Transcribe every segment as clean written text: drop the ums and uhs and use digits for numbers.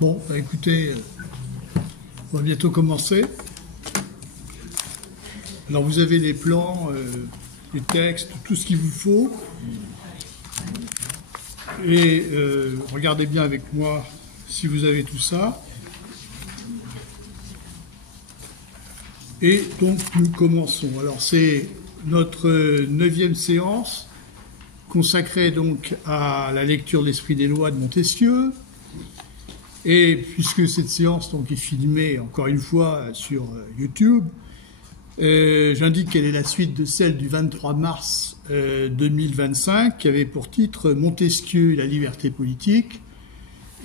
Bon, bah écoutez, on va bientôt commencer. Alors vous avez les plans, les textes, tout ce qu'il vous faut. Et regardez bien avec moi si vous avez tout ça. Et donc nous commençons. Alors c'est notre 9e séance consacrée donc à la lecture de l'Esprit des lois de Montesquieu. Et puisque cette séance donc est filmée encore une fois sur YouTube, j'indique qu'elle est la suite de celle du 23 mars 2025 qui avait pour titre Montesquieu et la liberté politique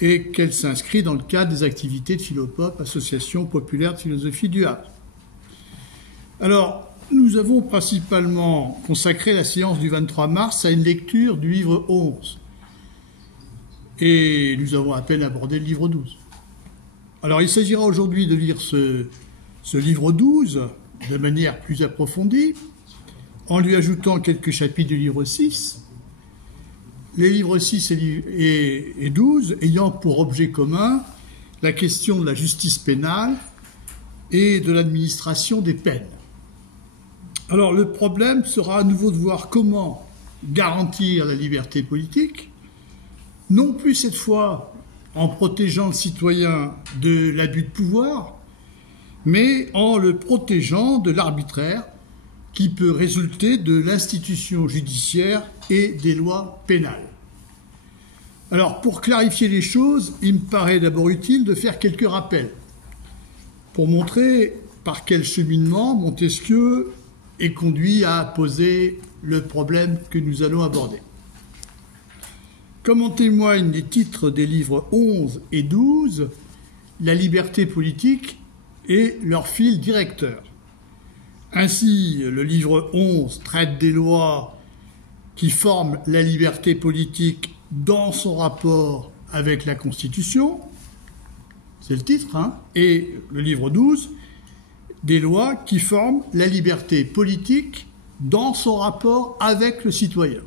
et qu'elle s'inscrit dans le cadre des activités de Philopop, Association populaire de philosophie du Havre. Alors, nous avons principalement consacré la séance du 23 mars à une lecture du livre 11. Et nous avons à peine abordé le livre 12. Alors, il s'agira aujourd'hui de lire ce livre 12 de manière plus approfondie, en lui ajoutant quelques chapitres du livre 6. Les livres 6 et 12 ayant pour objet commun la question de la justice pénale et de l'administration des peines. Alors, le problème sera à nouveau de voir comment garantir la liberté politique, non plus cette fois en protégeant le citoyen de l'abus de pouvoir, mais en le protégeant de l'arbitraire qui peut résulter de l'institution judiciaire et des lois pénales. Alors, pour clarifier les choses, il me paraît d'abord utile de faire quelques rappels pour montrer par quel cheminement Montesquieu est conduit à poser le problème que nous allons aborder. Comme en témoignent les titres des livres 11 et 12, la liberté politique est leur fil directeur. Ainsi, le livre 11 traite des lois qui forment la liberté politique dans son rapport avec la Constitution, c'est le titre, hein, et le livre 12, des lois qui forment la liberté politique dans son rapport avec le citoyen.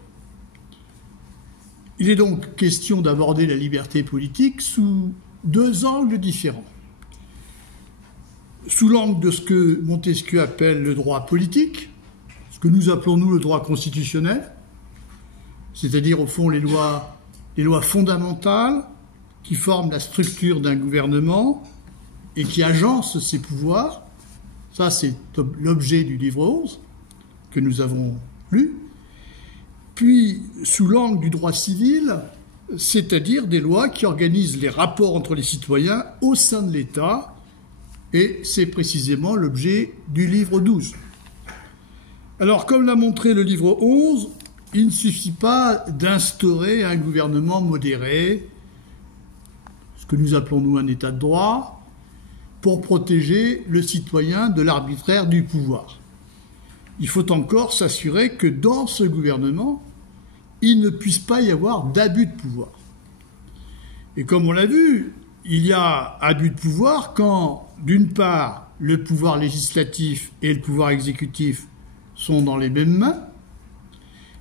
Il est donc question d'aborder la liberté politique sous deux angles différents. Sous l'angle de ce que Montesquieu appelle le droit politique, ce que nous appelons nous le droit constitutionnel, c'est-à-dire au fond les lois fondamentales qui forment la structure d'un gouvernement et qui agencent ses pouvoirs. Ça, c'est l'objet du livre 11 que nous avons lu. Puis, sous l'angle du droit civil, c'est-à-dire des lois qui organisent les rapports entre les citoyens au sein de l'État, et c'est précisément l'objet du livre 12. Alors, comme l'a montré le livre 11, il ne suffit pas d'instaurer un gouvernement modéré, ce que nous appelons nous un État de droit, pour protéger le citoyen de l'arbitraire du pouvoir. Il faut encore s'assurer que dans ce gouvernement, il ne puisse pas y avoir d'abus de pouvoir. Et comme on l'a vu, il y a abus de pouvoir quand, d'une part, le pouvoir législatif et le pouvoir exécutif sont dans les mêmes mains,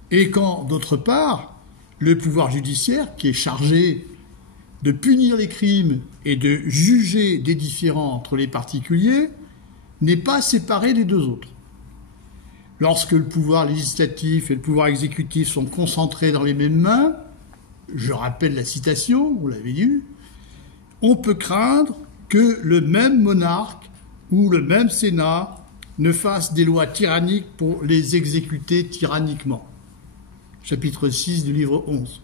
et quand, d'autre part, le pouvoir judiciaire, qui est chargé de punir les crimes et de juger des différends entre les particuliers, n'est pas séparé des deux autres. Lorsque le pouvoir législatif et le pouvoir exécutif sont concentrés dans les mêmes mains, je rappelle la citation, vous l'avez lu, on peut craindre que le même monarque ou le même Sénat ne fasse des lois tyranniques pour les exécuter tyranniquement. Chapitre 6 du livre 11.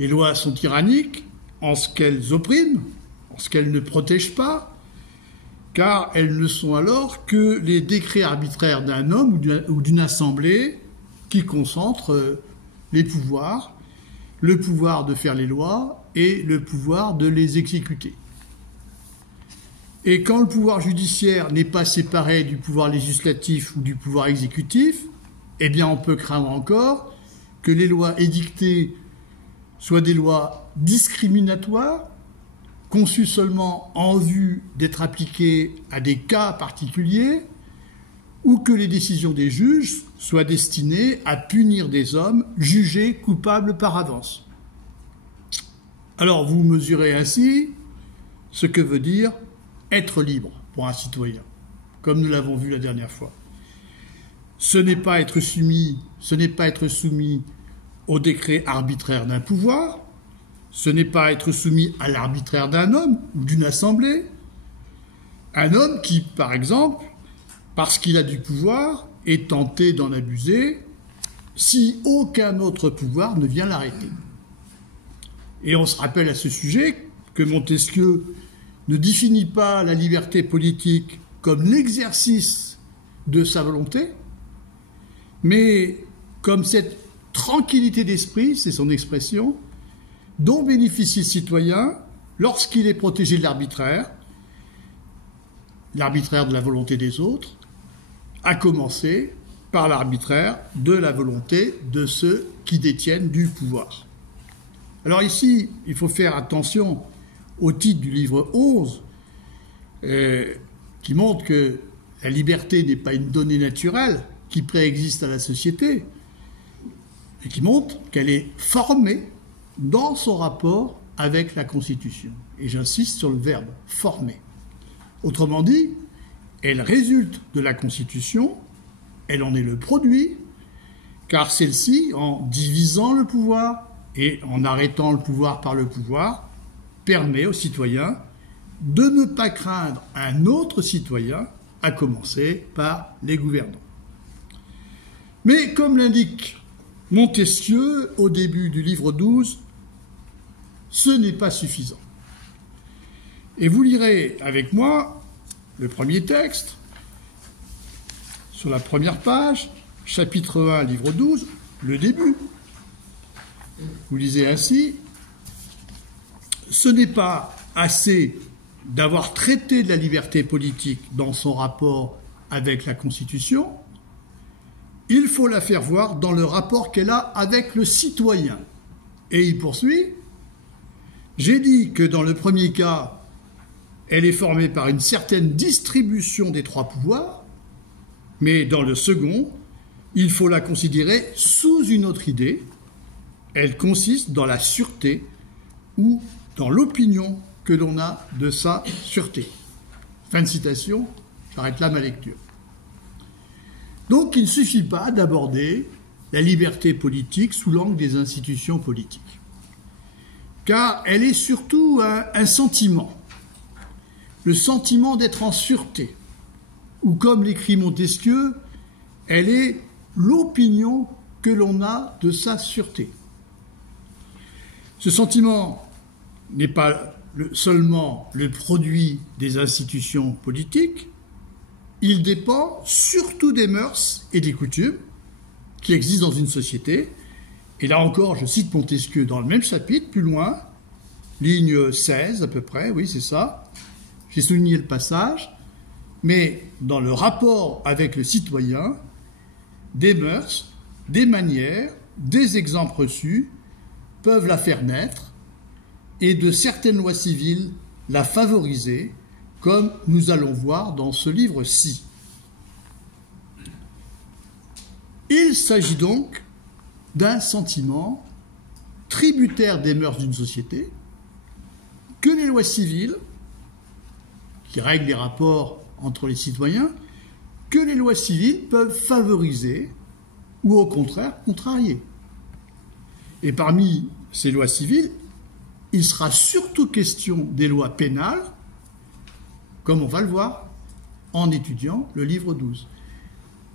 Les lois sont tyranniques en ce qu'elles oppriment, en ce qu'elles ne protègent pas, car elles ne sont alors que les décrets arbitraires d'un homme ou d'une assemblée qui concentrent les pouvoirs, le pouvoir de faire les lois et le pouvoir de les exécuter. Et quand le pouvoir judiciaire n'est pas séparé du pouvoir législatif ou du pouvoir exécutif, eh bien on peut craindre encore que les lois édictées soient des lois discriminatoires, conçues seulement en vue d'être appliquées à des cas particuliers, ou que les décisions des juges soient destinées à punir des hommes jugés coupables par avance. Alors vous mesurez ainsi ce que veut dire être libre pour un citoyen, comme nous l'avons vu la dernière fois. Ce n'est pas être soumis au décret arbitraire d'un pouvoir, ce n'est pas être soumis à l'arbitraire d'un homme ou d'une assemblée. Un homme qui, par exemple, parce qu'il a du pouvoir, est tenté d'en abuser si aucun autre pouvoir ne vient l'arrêter. Et on se rappelle à ce sujet que Montesquieu ne définit pas la liberté politique comme l'exercice de sa volonté, mais comme cette tranquillité d'esprit, c'est son expression, dont bénéficie le citoyen lorsqu'il est protégé de l'arbitraire de la volonté des autres, à commencer par l'arbitraire de la volonté de ceux qui détiennent du pouvoir. Alors ici, il faut faire attention au titre du livre 11, qui montre que la liberté n'est pas une donnée naturelle qui préexiste à la société, et qui montre qu'elle est formée dans son rapport avec la Constitution. Et j'insiste sur le verbe « former ». Autrement dit, elle résulte de la Constitution, elle en est le produit, car celle-ci, en divisant le pouvoir et en arrêtant le pouvoir par le pouvoir, permet aux citoyens de ne pas craindre un autre citoyen, à commencer par les gouvernants. Mais comme l'indique Montesquieu au début du livre 12, ce n'est pas suffisant. Et vous lirez avec moi le premier texte, sur la première page, chapitre 1, livre 12, le début. Vous lisez ainsi: « Ce n'est pas assez d'avoir traité de la liberté politique dans son rapport avec la Constitution, il faut la faire voir dans le rapport qu'elle a avec le citoyen. » Et il poursuit: « J'ai dit que dans le premier cas, elle est formée par une certaine distribution des trois pouvoirs, mais dans le second, il faut la considérer sous une autre idée. Elle consiste dans la sûreté ou dans l'opinion que l'on a de sa sûreté. » Fin de citation, j'arrête là ma lecture. Donc il ne suffit pas d'aborder la liberté politique sous l'angle des institutions politiques, car elle est surtout un sentiment, le sentiment d'être en sûreté, ou comme l'écrit Montesquieu, elle est l'opinion que l'on a de sa sûreté. Ce sentiment n'est pas seulement le produit des institutions politiques, il dépend surtout des mœurs et des coutumes qui existent dans une société. Et là encore, je cite Montesquieu dans le même chapitre, plus loin, ligne 16 à peu près, oui c'est ça, j'ai souligné le passage, mais dans le rapport avec le citoyen, des mœurs, des manières, des exemples reçus peuvent la faire naître et de certaines lois civiles la favoriser, comme nous allons voir dans ce livre-ci. Il s'agit donc d'un sentiment tributaire des mœurs d'une société que les lois civiles, qui règlent les rapports entre les citoyens, que les lois civiles peuvent favoriser ou au contraire contrarier. Et parmi ces lois civiles, il sera surtout question des lois pénales, comme on va le voir en étudiant le livre 12.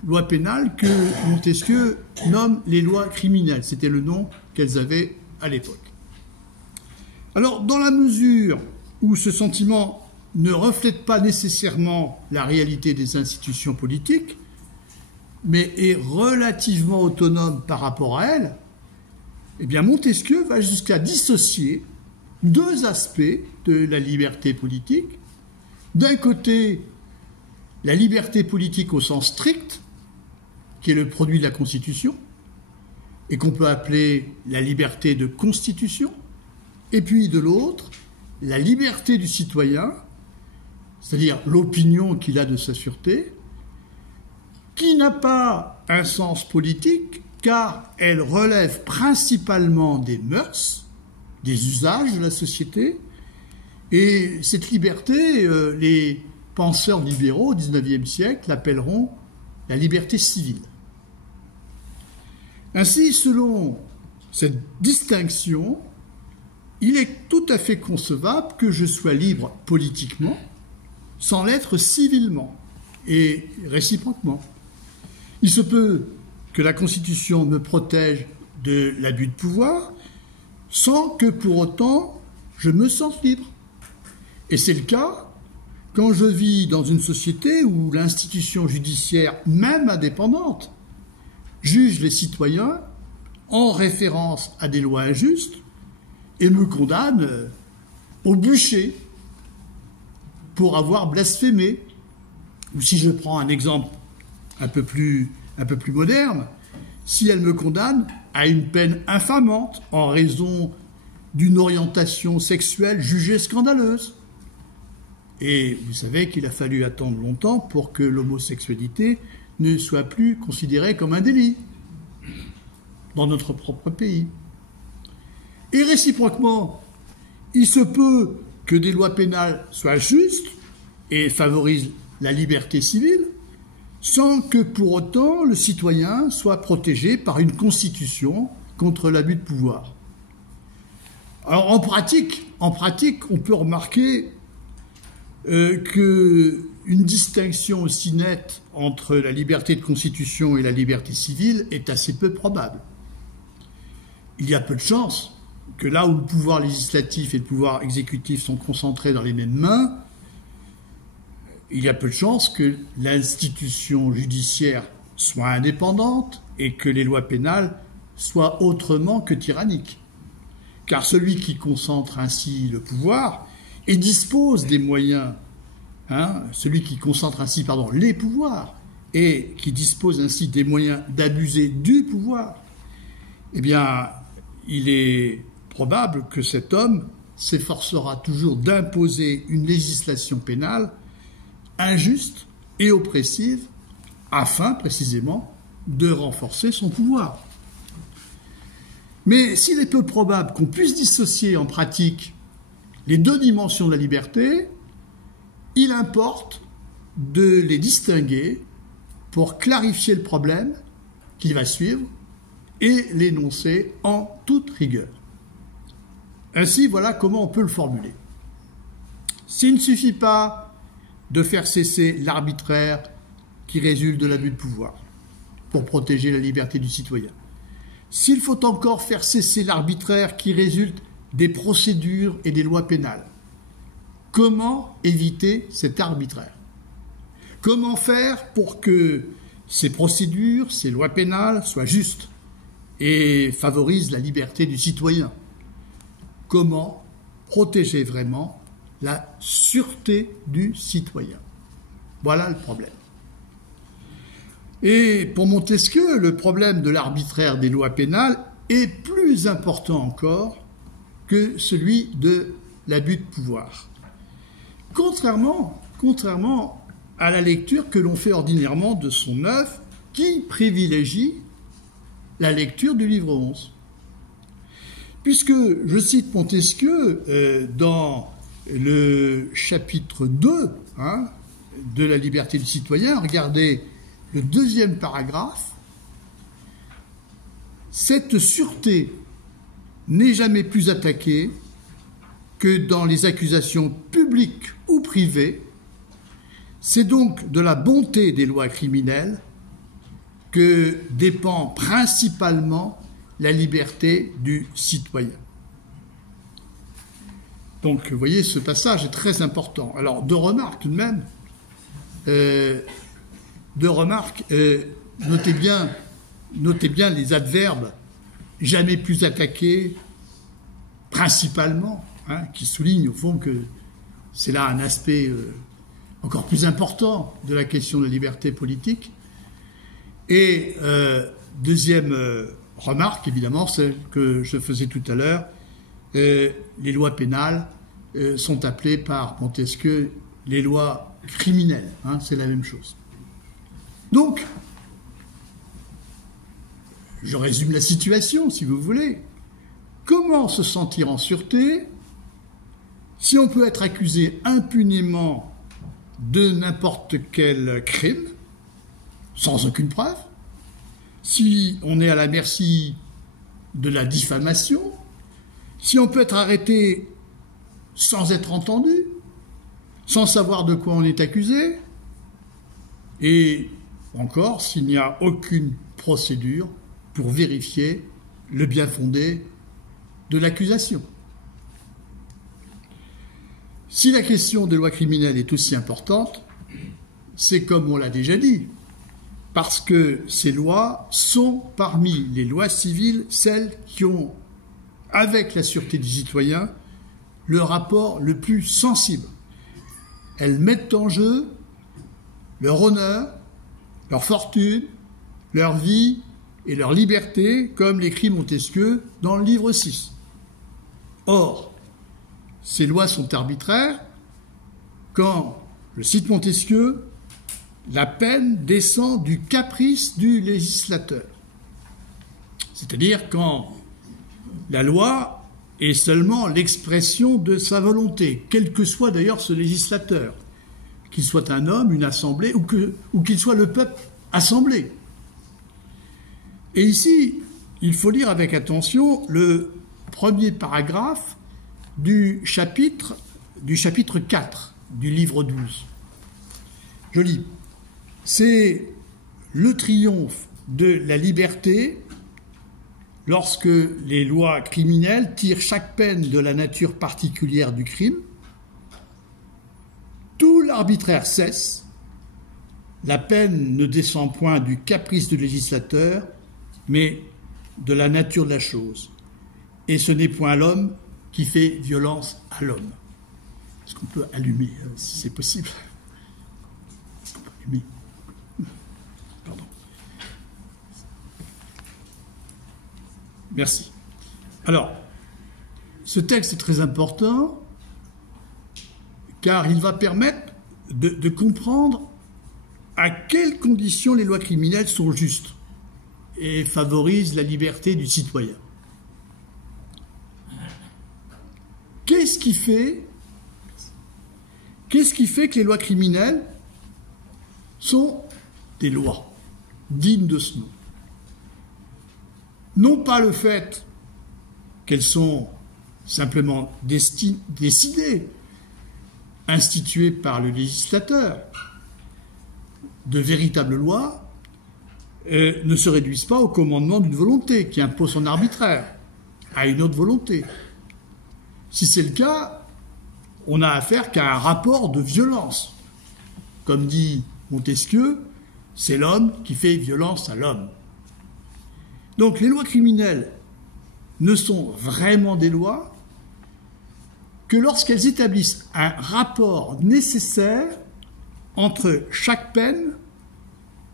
Lois pénales que Montesquieu nomme les lois criminelles. C'était le nom qu'elles avaient à l'époque. Alors, dans la mesure où ce sentiment ne reflète pas nécessairement la réalité des institutions politiques, mais est relativement autonome par rapport à elles, eh bien Montesquieu va jusqu'à dissocier deux aspects de la liberté politique. D'un côté, la liberté politique au sens strict, qui est le produit de la Constitution, et qu'on peut appeler la liberté de constitution, et puis de l'autre, la liberté du citoyen, c'est-à-dire l'opinion qu'il a de sa sûreté, qui n'a pas un sens politique, car elle relève principalement des mœurs, des usages de la société. Et cette liberté, les penseurs libéraux au XIXe siècle l'appelleront la liberté civile. Ainsi, selon cette distinction, il est tout à fait concevable que je sois libre politiquement sans l'être civilement et réciproquement. Il se peut que la Constitution me protège de l'abus de pouvoir sans que pour autant je me sente libre. Et c'est le cas quand je vis dans une société où l'institution judiciaire, même indépendante, juge les citoyens en référence à des lois injustes et me condamne au bûcher pour avoir blasphémé. Ou si je prends un exemple un peu plus moderne, si elle me condamne à une peine infamante en raison d'une orientation sexuelle jugée scandaleuse. Et vous savez qu'il a fallu attendre longtemps pour que l'homosexualité ne soit plus considérée comme un délit dans notre propre pays. Et réciproquement, il se peut que des lois pénales soient justes et favorisent la liberté civile, sans que pour autant le citoyen soit protégé par une constitution contre l'abus de pouvoir. Alors en pratique, on peut remarquer qu'une distinction aussi nette entre la liberté de constitution et la liberté civile est assez peu probable. Il y a peu de chances que là où le pouvoir législatif et le pouvoir exécutif sont concentrés dans les mêmes mains, il y a peu de chances que l'institution judiciaire soit indépendante et que les lois pénales soient autrement que tyranniques. Car celui qui concentre ainsi le pouvoir et dispose des moyens, celui qui concentre ainsi les pouvoirs et qui dispose ainsi des moyens d'abuser du pouvoir, eh bien, il est probable que cet homme s'efforcera toujours d'imposer une législation pénale injuste et oppressive afin précisément de renforcer son pouvoir. Mais s'il est peu probable qu'on puisse dissocier en pratique les deux dimensions de la liberté, il importe de les distinguer pour clarifier le problème qui va suivre et l'énoncer en toute rigueur. Ainsi, voilà comment on peut le formuler. S'il ne suffit pas de faire cesser l'arbitraire qui résulte de l'abus de pouvoir pour protéger la liberté du citoyen, s'il faut encore faire cesser l'arbitraire qui résulte des procédures et des lois pénales, comment éviter cet arbitraire? Comment faire pour que ces procédures, ces lois pénales soient justes et favorisent la liberté du citoyen? Comment protéger vraiment la sûreté du citoyen? Voilà le problème. Et pour Montesquieu, le problème de l'arbitraire des lois pénales est plus important encore que celui de l'abus de pouvoir. Contrairement à la lecture que l'on fait ordinairement de son œuvre, qui privilégie la lecture du livre 11. Puisque, je cite Montesquieu, dans le chapitre 2 de la liberté du citoyen, regardez le deuxième paragraphe, cette sûreté n'est jamais plus attaquée que dans les accusations publiques ou privées. C'est donc de la bonté des lois criminelles que dépend principalement la liberté du citoyen. Donc, vous voyez, ce passage est très important. Alors, deux remarques tout de même. Notez bien les adverbes « jamais plus attaqué »,« principalement », qui soulignent au fond que c'est là un aspect encore plus important de la question de la liberté politique. Et deuxième remarque, évidemment, celle que je faisais tout à l'heure, les lois pénales sont appelées par Montesquieu les lois criminelles, c'est la même chose. Donc, je résume la situation, si vous voulez. comment se sentir en sûreté si on peut être accusé impunément de n'importe quel crime, sans aucune preuve, si on est à la merci de la diffamation, si on peut être arrêté sans être entendu, sans savoir de quoi on est accusé, et encore s'il n'y a aucune procédure pour vérifier le bien-fondé de l'accusation. Si la question des lois criminelles est aussi importante, c'est comme on l'a déjà dit, parce que ces lois sont parmi les lois civiles celles qui ont, avec la sûreté des citoyens, le rapport le plus sensible. Elles mettent en jeu leur honneur, leur fortune, leur vie et leur liberté, comme l'écrit Montesquieu dans le livre 6. Or, ces lois sont arbitraires quand, je cite Montesquieu, la peine descend du caprice du législateur. C'est-à-dire quand la loi est seulement l'expression de sa volonté, quel que soit d'ailleurs ce législateur, qu'il soit un homme, une assemblée, ou qu'il soit le peuple assemblé. Et ici, il faut lire avec attention le premier paragraphe du chapitre 4 du livre 12. Je lis. C'est le triomphe de la liberté lorsque les lois criminelles tirent chaque peine de la nature particulière du crime. Tout l'arbitraire cesse, la peine ne descend point du caprice du législateur, mais de la nature de la chose. Et ce n'est point l'homme qui fait violence à l'homme. Est-ce qu'on peut allumer, si c'est possible? Est-ce qu'on peut allumer? Pardon. Merci. Alors, ce texte est très important car il va permettre de comprendre à quelles conditions les lois criminelles sont justes et favorisent la liberté du citoyen. Qu'est-ce qui fait que les lois criminelles sont des lois dignes de ce nom? Non pas le fait qu'elles sont simplement décidées, instituées par le législateur, de véritables lois ne se réduisent pas au commandement d'une volonté qui impose son arbitraire à une autre volonté. Si c'est le cas, on n'a affaire qu'à un rapport de violence. Comme dit Montesquieu, c'est l'homme qui fait violence à l'homme. Donc les lois criminelles ne sont vraiment des lois que lorsqu'elles établissent un rapport nécessaire entre chaque peine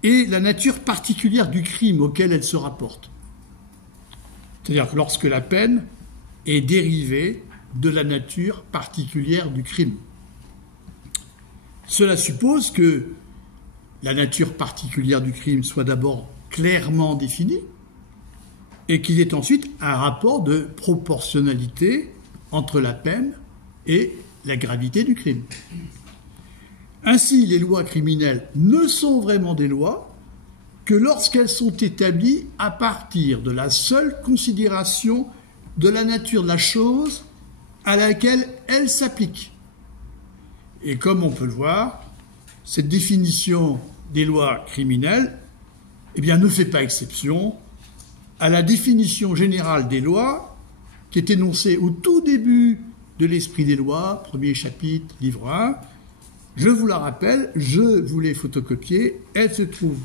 et la nature particulière du crime auquel elles se rapportent. C'est-à-dire que lorsque la peine est dérivée de la nature particulière du crime. Cela suppose que la nature particulière du crime soit d'abord clairement définie et qu'il y ait ensuite un rapport de proportionnalité entre la peine et la gravité du crime. Ainsi, les lois criminelles ne sont vraiment des lois que lorsqu'elles sont établies à partir de la seule considération de la nature de la chose à laquelle elles s'appliquent. Et comme on peut le voir, cette définition des lois criminelles ne fait pas exception à la définition générale des lois qui est énoncée au tout début de l'Esprit des lois, premier chapitre, livre 1. Je vous la rappelle, je vous l'ai photocopiée, elle se trouve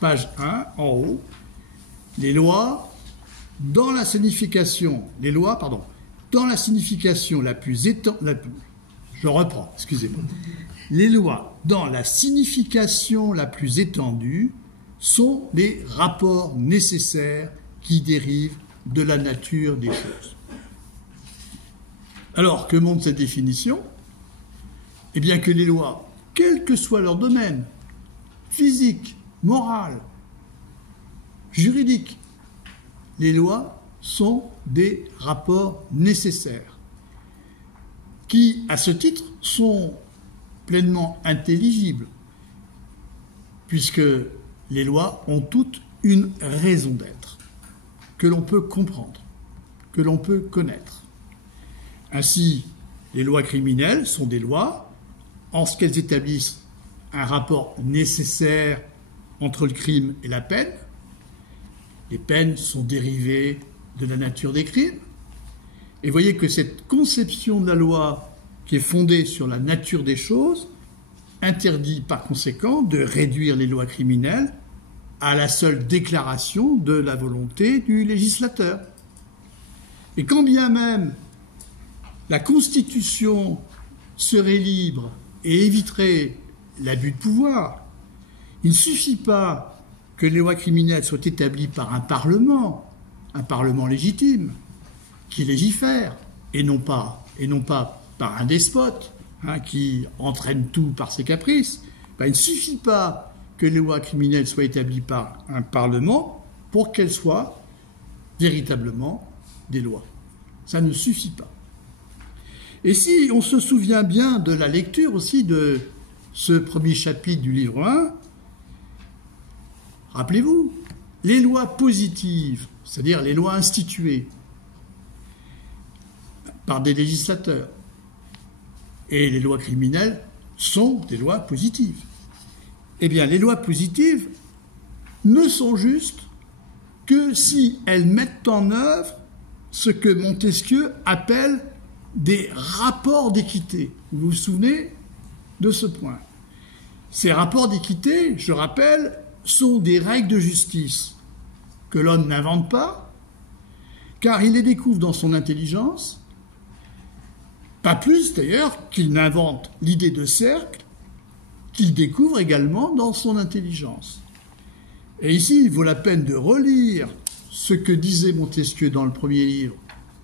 page 1, en haut. Les lois, dans la signification la plus étendue, je reprends, excusez-moi. Les lois, dans la signification la plus étendue, sont les rapports nécessaires qui dérivent de la nature des choses. Alors, que montre cette définition? Eh bien que les lois, quel que soit leur domaine, physique, moral, juridique, les lois sont des rapports nécessaires, qui, à ce titre, sont pleinement intelligibles, puisque les lois ont toutes une raison d'être, que l'on peut comprendre, que l'on peut connaître. Ainsi, les lois criminelles sont des lois en ce qu'elles établissent un rapport nécessaire entre le crime et la peine. Les peines sont dérivées de la nature des crimes. Et voyez que cette conception de la loi qui est fondée sur la nature des choses interdit par conséquent de réduire les lois criminelles à la seule déclaration de la volonté du législateur. Et quand bien même la Constitution serait libre et éviterait l'abus de pouvoir, il ne suffit pas que les lois criminelles soient établies par un parlement légitime, qui légifère, et non pas par un despote, qui entraîne tout par ses caprices. Il ne suffit pas que les lois criminelles soient établies par un parlement pour qu'elles soient véritablement des lois. Ça ne suffit pas. Et si on se souvient bien de la lecture aussi de ce premier chapitre du livre 1, rappelez-vous, les lois positives, c'est-à-dire les lois instituées par des législateurs, et les lois criminelles sont des lois positives. Eh bien, les lois positives ne sont justes que si elles mettent en œuvre ce que Montesquieu appelle des rapports d'équité. Vous vous souvenez de ce point? Ces rapports d'équité, je rappelle, sont des règles de justice que l'homme n'invente pas, car il les découvre dans son intelligence, pas plus d'ailleurs qu'il n'invente l'idée de cercle, qu'il découvre également dans son intelligence. Et ici, il vaut la peine de relire ce que disait Montesquieu dans le premier livre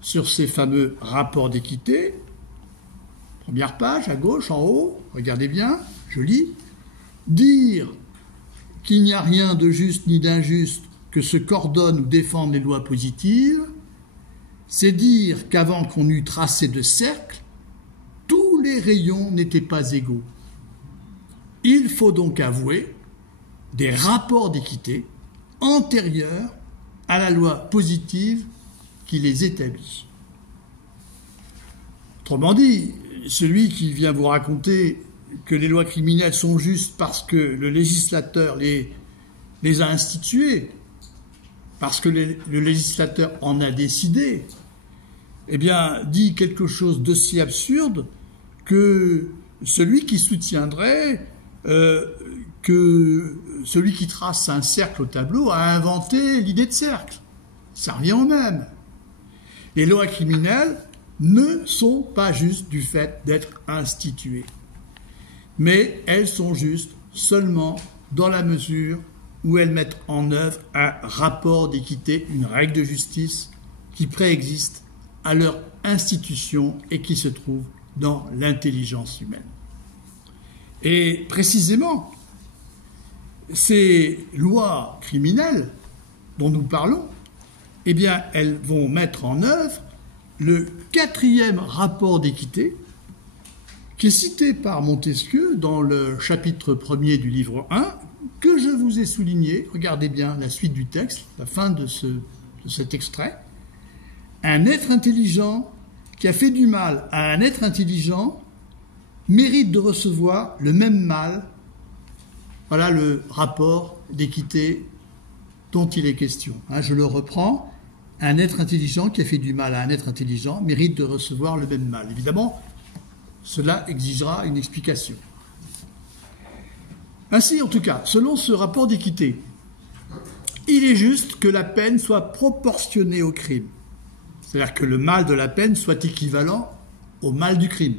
sur ces fameux rapports d'équité. Première page, à gauche, en haut, regardez bien, je lis. Dire qu'il n'y a rien de juste ni d'injuste que ce qu'ordonnent ou défendent les lois positives, c'est dire qu'avant qu'on eût tracé de cercle, tous les rayons n'étaient pas égaux. Il faut donc avouer des rapports d'équité antérieurs à la loi positive qui les établit. Autrement dit, celui qui vient vous raconter que les lois criminelles sont justes parce que le législateur les a instituées, parce que le législateur en a décidé, eh bien, dit quelque chose d'aussi absurde que celui qui soutiendrait que celui qui trace un cercle au tableau a inventé l'idée de cercle. Ça revient au même. Les lois criminelles ne sont pas justes du fait d'être instituées, mais elles sont justes seulement dans la mesure où elles mettent en œuvre un rapport d'équité, une règle de justice qui préexiste à leur institution et qui se trouve dans l'intelligence humaine. Et précisément, ces lois criminelles dont nous parlons, eh bien, elles vont mettre en œuvre le 4e rapport d'équité qui est cité par Montesquieu dans le chapitre 1er du livre 1, que je vous ai souligné. Regardez bien la suite du texte, la fin de cet extrait. Un être intelligent qui a fait du mal à un être intelligent mérite de recevoir le même mal. Voilà le rapport d'équité dont il est question. Je le reprends. Un être intelligent qui a fait du mal à un être intelligent mérite de recevoir le même mal. Évidemment, cela exigera une explication. Ainsi, en tout cas, selon ce rapport d'équité, il est juste que la peine soit proportionnée au crime. C'est-à-dire que le mal de la peine soit équivalent au mal du crime.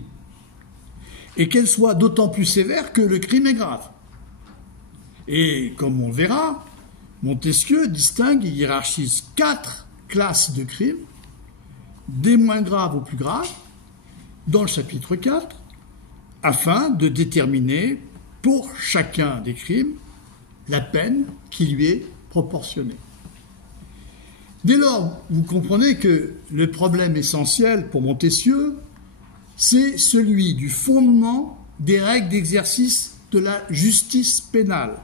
Et qu'elle soit d'autant plus sévère que le crime est grave. Et comme on le verra, Montesquieu distingue et hiérarchise 4 classes de crimes, des moins graves aux plus graves, dans le chapitre 4, afin de déterminer pour chacun des crimes la peine qui lui est proportionnée. Dès lors, vous comprenez que le problème essentiel pour Montesquieu, c'est celui du fondement des règles d'exercice de la justice pénale.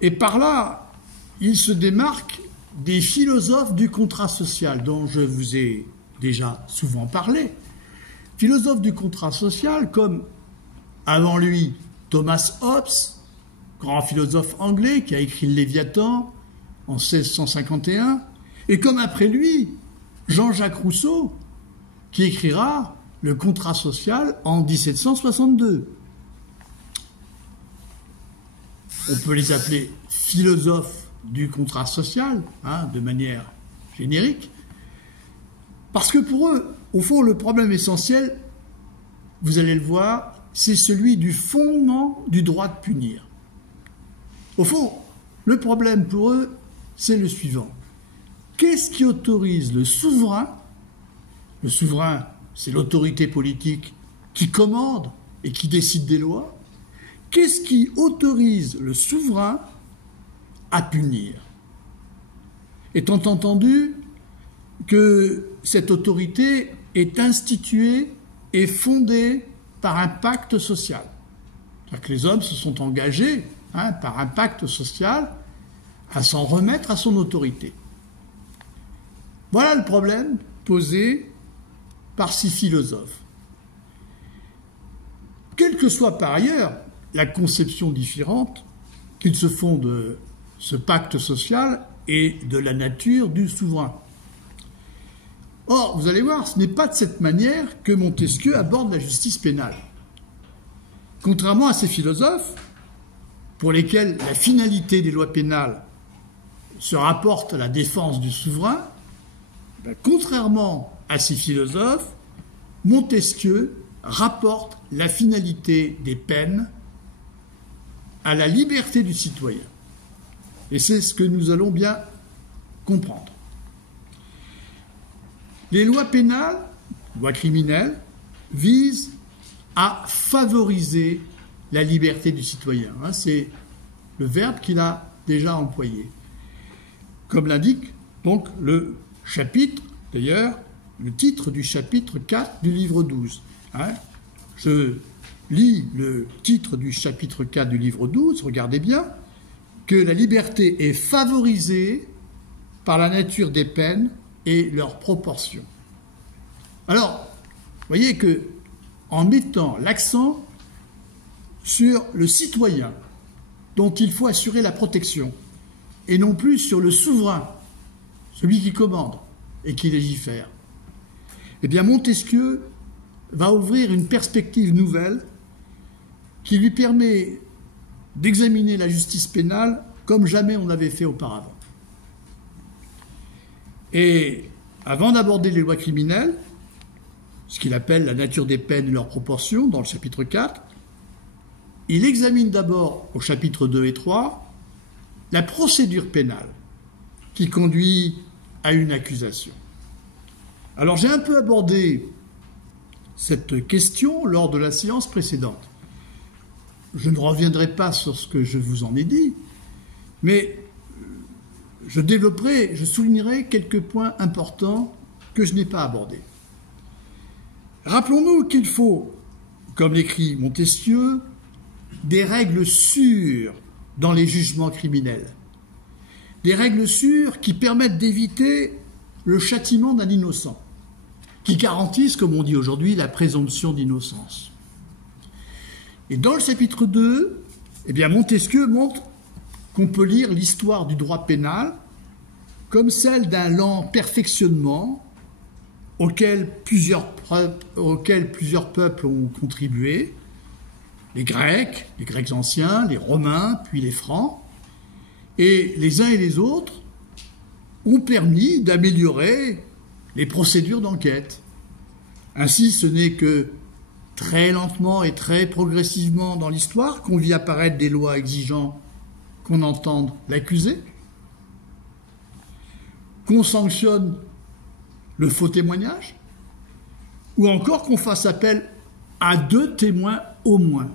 Et par là, il se démarque des philosophes du contrat social dont je vous ai déjà souvent parlé. Philosophes du contrat social comme, avant lui, Thomas Hobbes, grand philosophe anglais qui a écrit le Léviathan en 1651, et comme après lui, Jean-Jacques Rousseau, qui écrira le contrat social en 1762. On peut les appeler philosophes du contrat social, de manière générique, parce que pour eux, au fond, le problème essentiel, vous allez le voir, c'est celui du fondement du droit de punir. Au fond, le problème pour eux, c'est le suivant. Qu'est-ce qui autorise le souverain? Le souverain, c'est l'autorité politique qui commande et qui décide des lois. Qu'est-ce qui autorise le souverain à punir? Étant entendu que cette autorité est instituée et fondée par un pacte social. C'est-à-dire que les hommes se sont engagés par un pacte social à s'en remettre à son autorité. Voilà le problème posé par ces philosophes. Quelle que soit par ailleurs la conception différente qu'ils se font de ce pacte social et de la nature du souverain. Or, vous allez voir, ce n'est pas de cette manière que Montesquieu aborde la justice pénale. Contrairement à ces philosophes, pour lesquels la finalité des lois pénales se rapporte à la défense du souverain, contrairement à ces philosophes, Montesquieu rapporte la finalité des peines à la liberté du citoyen. Et c'est ce que nous allons bien comprendre. Les lois pénales, lois criminelles, visent à favoriser la liberté du citoyen. C'est le verbe qu'il a déjà employé. Comme l'indique donc le chapitre, d'ailleurs, le titre du chapitre 4 du livre 12. Je lis le titre du chapitre 4 du livre 12, regardez bien, que la liberté est favorisée par la nature des peines et leur proportion. Alors, vous voyez que en mettant l'accent sur le citoyen dont il faut assurer la protection et non plus sur le souverain, celui qui commande et qui légifère, eh bien Montesquieu va ouvrir une perspective nouvelle qui lui permet d'examiner la justice pénale comme jamais on l'avait fait auparavant. Et avant d'aborder les lois criminelles, ce qu'il appelle la nature des peines et leurs proportions, dans le chapitre 4, il examine d'abord au chapitre 2 et 3 la procédure pénale qui conduit à une accusation. Alors j'ai un peu abordé cette question lors de la séance précédente. Je ne reviendrai pas sur ce que je vous en ai dit, mais je soulignerai quelques points importants que je n'ai pas abordés. Rappelons-nous qu'il faut, comme l'écrit Montesquieu, des règles sûres dans les jugements criminels. Des règles sûres qui permettent d'éviter le châtiment d'un innocent, qui garantissent, comme on dit aujourd'hui, la présomption d'innocence. Et dans le chapitre 2, Montesquieu montre qu'on peut lire l'histoire du droit pénal comme celle d'un lent perfectionnement auquel plusieurs peuples ont contribué, les Grecs anciens, les Romains, puis les Francs, et les uns et les autres ont permis d'améliorer les procédures d'enquête. Ainsi, ce n'est que très lentement et très progressivement dans l'histoire qu'on vit apparaître des lois exigeant qu'on entende l'accusé, qu'on sanctionne le faux témoignage, ou encore qu'on fasse appel à 2 témoins au moins.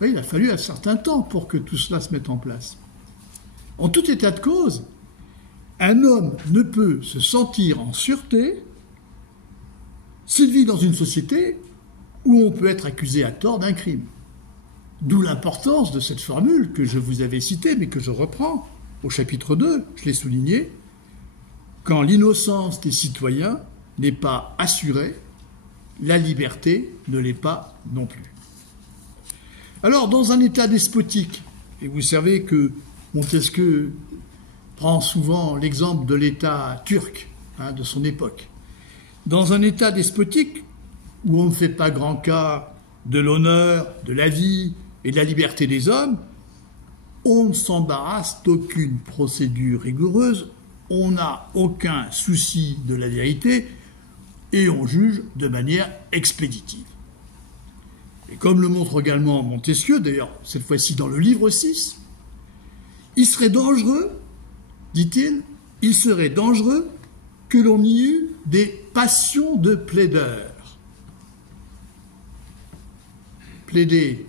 Oui, il a fallu un certain temps pour que tout cela se mette en place. En tout état de cause, Un homme ne peut se sentir en sûreté s'il vit dans une société où on peut être accusé à tort d'un crime. D'où l'importance de cette formule que je vous avais citée, mais que je reprends au chapitre 2, je l'ai souligné, quand l'innocence des citoyens n'est pas assurée, la liberté ne l'est pas non plus. Alors, dans un État despotique, et vous savez que Montesquieu prend souvent l'exemple de l'État turc de son époque, dans un État despotique où on ne fait pas grand cas de l'honneur, de la vie et de la liberté des hommes, on ne s'embarrasse d'aucune procédure rigoureuse, on n'a aucun souci de la vérité et on juge de manière expéditive. Et comme le montre également Montesquieu, d'ailleurs cette fois-ci dans le livre 6, il serait dangereux, dit-il, il serait dangereux que l'on y eût des passions de plaideur. Plaider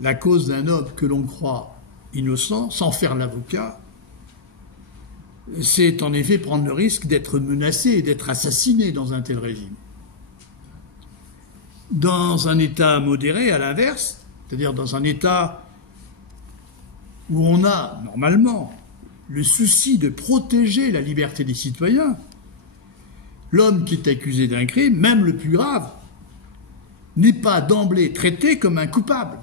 la cause d'un homme que l'on croit innocent, sans faire l'avocat, c'est en effet prendre le risque d'être menacé et d'être assassiné dans un tel régime. Dans un État modéré, à l'inverse, c'est-à-dire dans un État où on a, normalement, le souci de protéger la liberté des citoyens, l'homme qui est accusé d'un crime, même le plus grave, n'est pas d'emblée traité comme un coupable.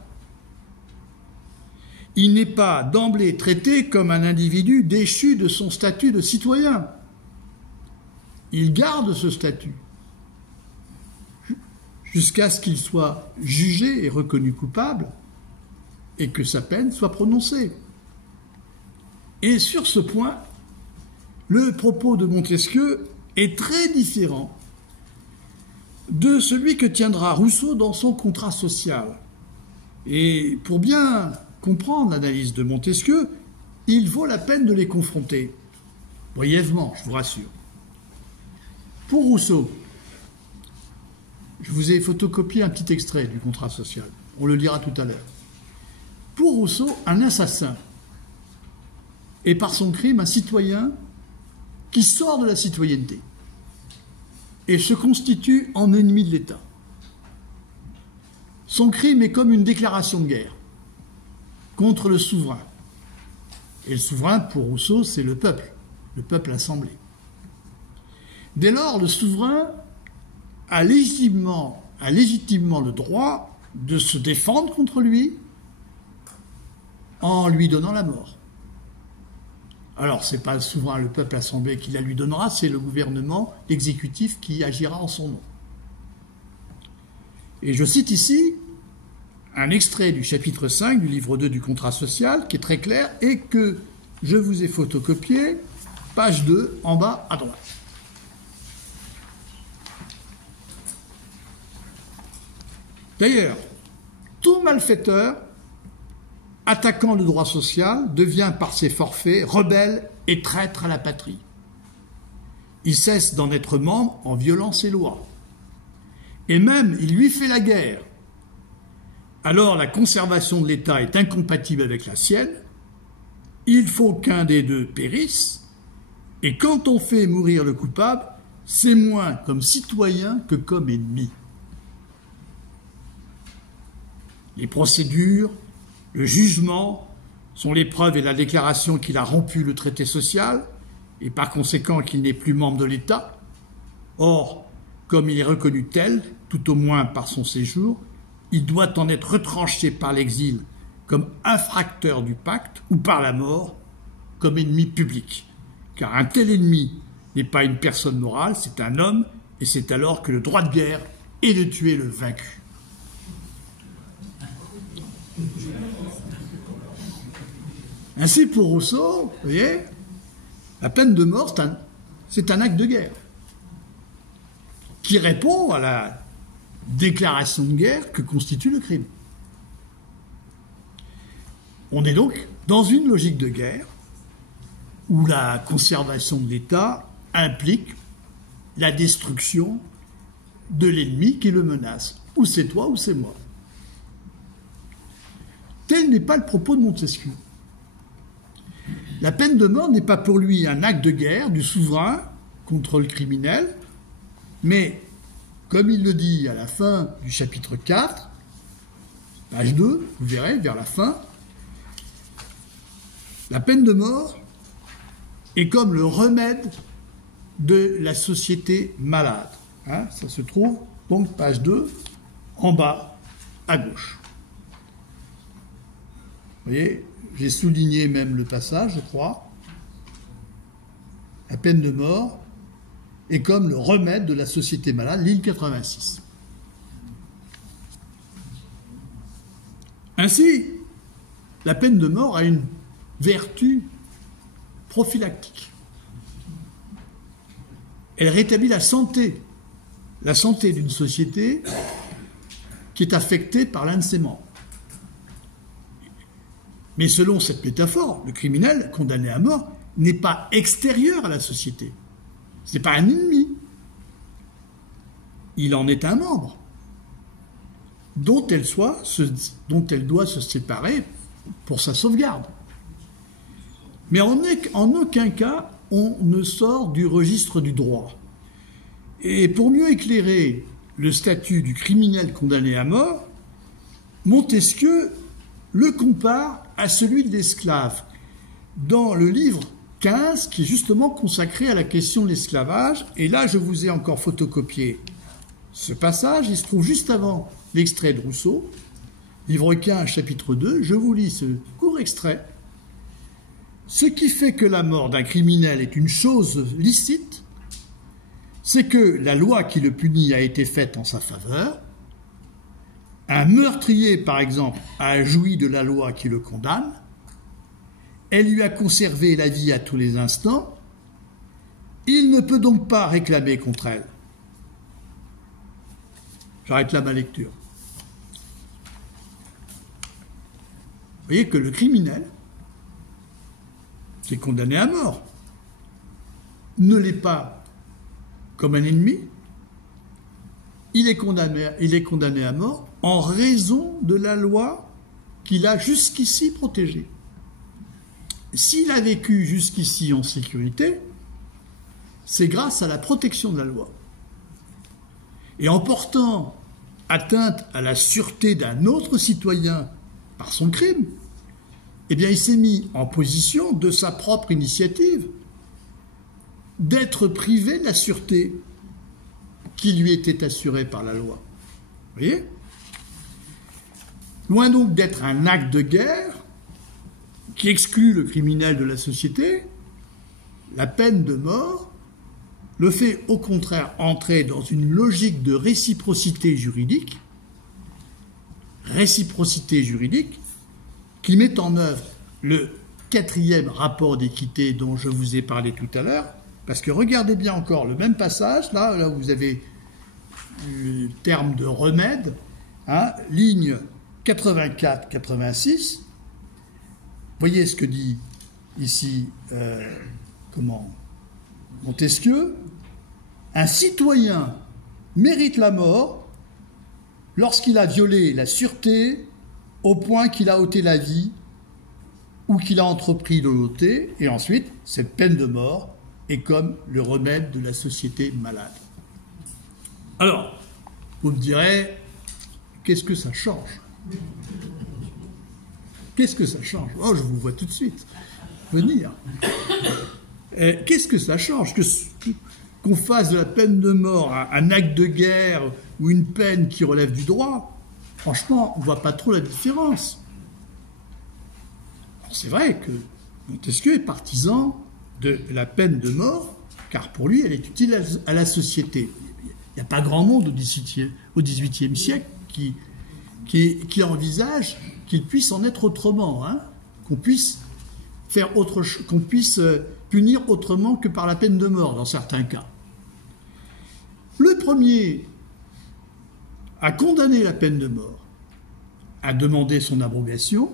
Il n'est pas d'emblée traité comme un individu déchu de son statut de citoyen. Il garde ce statut jusqu'à ce qu'il soit jugé et reconnu coupable et que sa peine soit prononcée. Et sur ce point, le propos de Montesquieu est très différent de celui que tiendra Rousseau dans son Contrat social. Et pour bien comprendre l'analyse de Montesquieu, il vaut la peine de les confronter. Brièvement, je vous rassure. Pour Rousseau, je vous ai photocopié un petit extrait du Contrat social. On le lira tout à l'heure. Pour Rousseau, un assassin est par son crime un citoyen qui sort de la citoyenneté et se constitue en ennemi de l'État. Son crime est comme une déclaration de guerre contre le souverain. Et le souverain, pour Rousseau, c'est le peuple assemblé. Dès lors, le souverain a légitimement le droit de se défendre contre lui en lui donnant la mort. Alors, ce n'est pas le souverain, le peuple assemblé qui la lui donnera, c'est le gouvernement, l'exécutif qui agira en son nom. Et je cite ici un extrait du chapitre 5 du livre 2 du Contrat social, qui est très clair et que je vous ai photocopié, page 2, en bas à droite. D'ailleurs, tout malfaiteur attaquant le droit social devient par ses forfaits rebelle et traître à la patrie. Il cesse d'en être membre en violant ses lois. Et même, il lui fait la guerre. Alors la conservation de l'État est incompatible avec la sienne. Il faut qu'un des deux périsse. Et quand on fait mourir le coupable, c'est moins comme citoyen que comme ennemi. Les procédures, le jugement sont les preuves et la déclaration qu'il a rompu le traité social et par conséquent qu'il n'est plus membre de l'État. Or, comme il est reconnu tel, tout au moins par son séjour, il doit en être retranché par l'exil comme infracteur du pacte ou par la mort comme ennemi public. Car un tel ennemi n'est pas une personne morale, c'est un homme et c'est alors que le droit de guerre est de tuer le vaincu. Ainsi, pour Rousseau, vous voyez, la peine de mort, c'est un acte de guerre qui répond à la déclaration de guerre que constitue le crime. On est donc dans une logique de guerre où la conservation de l'État implique la destruction de l'ennemi qui le menace. Ou c'est toi ou c'est moi. Tel n'est pas le propos de Montesquieu. La peine de mort n'est pas pour lui un acte de guerre du souverain contre le criminel, mais, comme il le dit à la fin du chapitre 4, page 2, vous verrez, vers la fin, la peine de mort est comme le remède de la société malade. Hein, ça se trouve, donc, page 2, en bas, à gauche. Vous voyez, j'ai souligné même le passage, je crois. La peine de mort est comme le remède de la société malade, ligne 86. Ainsi, la peine de mort a une vertu prophylactique. Elle rétablit la santé d'une société qui est affectée par l'un de ses membres. Mais selon cette métaphore, le criminel condamné à mort n'est pas extérieur à la société. Ce n'est pas un ennemi. Il en est un membre dont elle doit se séparer pour sa sauvegarde. Mais en aucun cas, on ne sort du registre du droit. Et pour mieux éclairer le statut du criminel condamné à mort, Montesquieu le compare à celui de l'esclave dans le livre 15 qui est justement consacré à la question de l'esclavage. Et là, je vous ai encore photocopié ce passage. Il se trouve juste avant l'extrait de Rousseau, livre 15, chapitre 2. Je vous lis ce court extrait. « Ce qui fait que la mort d'un criminel est une chose licite, c'est que la loi qui le punit a été faite en sa faveur. Un meurtrier, par exemple, a joui de la loi qui le condamne. Elle lui a conservé la vie à tous les instants. Il ne peut donc pas réclamer contre elle. » J'arrête là ma lecture. Vous voyez que le criminel, qui est condamné à mort, ne l'est pas comme un ennemi. Il est condamné à mort en raison de la loi qu'il a jusqu'ici protégée. S'il a vécu jusqu'ici en sécurité, c'est grâce à la protection de la loi. Et en portant atteinte à la sûreté d'un autre citoyen par son crime, eh bien, il s'est mis en position de sa propre initiative d'être privé de la sûreté qui lui était assurée par la loi. Vous voyez ? Loin donc d'être un acte de guerre qui exclut le criminel de la société, la peine de mort le fait au contraire entrer dans une logique de réciprocité juridique qui met en œuvre le 4e rapport d'équité dont je vous ai parlé tout à l'heure, parce que regardez bien encore le même passage, là où vous avez le terme de remède, hein, ligne 84-86, voyez ce que dit ici Montesquieu. Un citoyen mérite la mort lorsqu'il a violé la sûreté au point qu'il a ôté la vie ou qu'il a entrepris de l'ôter, et ensuite, cette peine de mort est comme le remède de la société malade. Alors, vous me direz, qu'est-ce que ça change ? Qu'est-ce que ça change ? Oh, je vous vois tout de suite venir. Qu'est-ce que ça change ? Qu'on fasse de la peine de mort un acte de guerre ou une peine qui relève du droit, franchement, on ne voit pas trop la différence. Alors, c'est vrai que Montesquieu est partisan de la peine de mort, car pour lui, elle est utile à la société. Il n'y a pas grand monde au XVIIIe siècle qui envisage qu'il puisse en être autrement, hein, qu'on puisse punir autrement que par la peine de mort dans certains cas. Le premier à condamner la peine de mort, à demander son abrogation,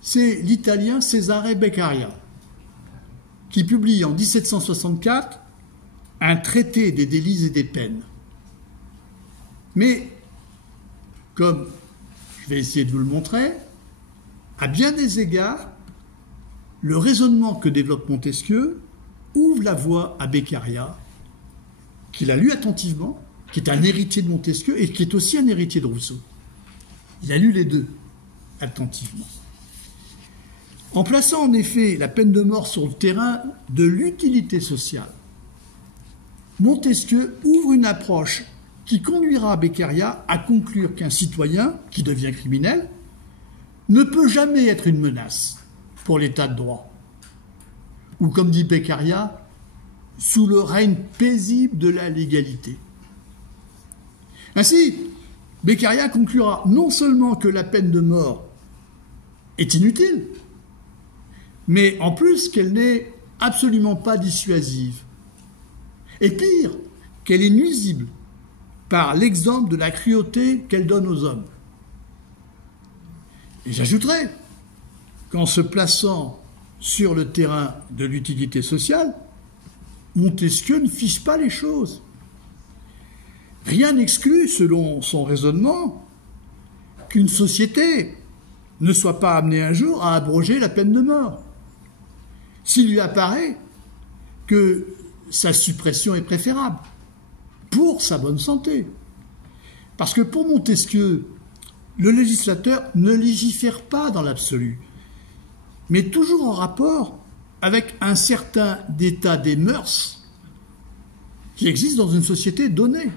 c'est l'Italien Cesare Beccaria, qui publie en 1764 un traité des délits et des peines. Mais, comme je vais essayer de vous le montrer, à bien des égards, le raisonnement que développe Montesquieu ouvre la voie à Beccaria, qu'il a lu attentivement, qui est un héritier de Montesquieu et qui est aussi un héritier de Rousseau. Il a lu les deux attentivement. En plaçant en effet la peine de mort sur le terrain de l'utilité sociale, Montesquieu ouvre une approche qui conduira Beccaria à conclure qu'un citoyen qui devient criminel ne peut jamais être une menace pour l'état de droit. Ou comme dit Beccaria, sous le règne paisible de la légalité. Ainsi, Beccaria conclura non seulement que la peine de mort est inutile, mais en plus qu'elle n'est absolument pas dissuasive. Et pire, qu'elle est nuisible par l'exemple de la cruauté qu'elle donne aux hommes. Et j'ajouterai qu'en se plaçant sur le terrain de l'utilité sociale, Montesquieu ne fiche pas les choses. Rien n'exclut, selon son raisonnement, qu'une société ne soit pas amenée un jour à abroger la peine de mort, s'il lui apparaît que sa suppression est préférable, pour sa bonne santé. Parce que pour Montesquieu, le législateur ne légifère pas dans l'absolu, mais toujours en rapport avec un certain état des mœurs qui existe dans une société donnée.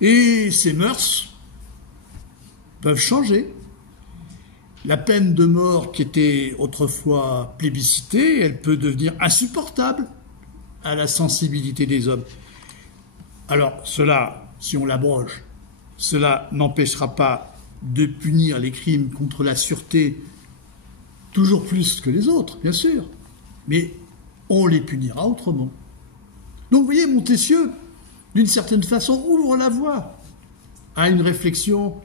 Et ces mœurs peuvent changer. La peine de mort qui était autrefois plébiscitée, elle peut devenir insupportable à la sensibilité des hommes. Alors cela, si on l'abroge, cela n'empêchera pas de punir les crimes contre la sûreté toujours plus que les autres, bien sûr, mais on les punira autrement. Donc vous voyez, Montesquieu, d'une certaine façon, ouvre la voie à une réflexion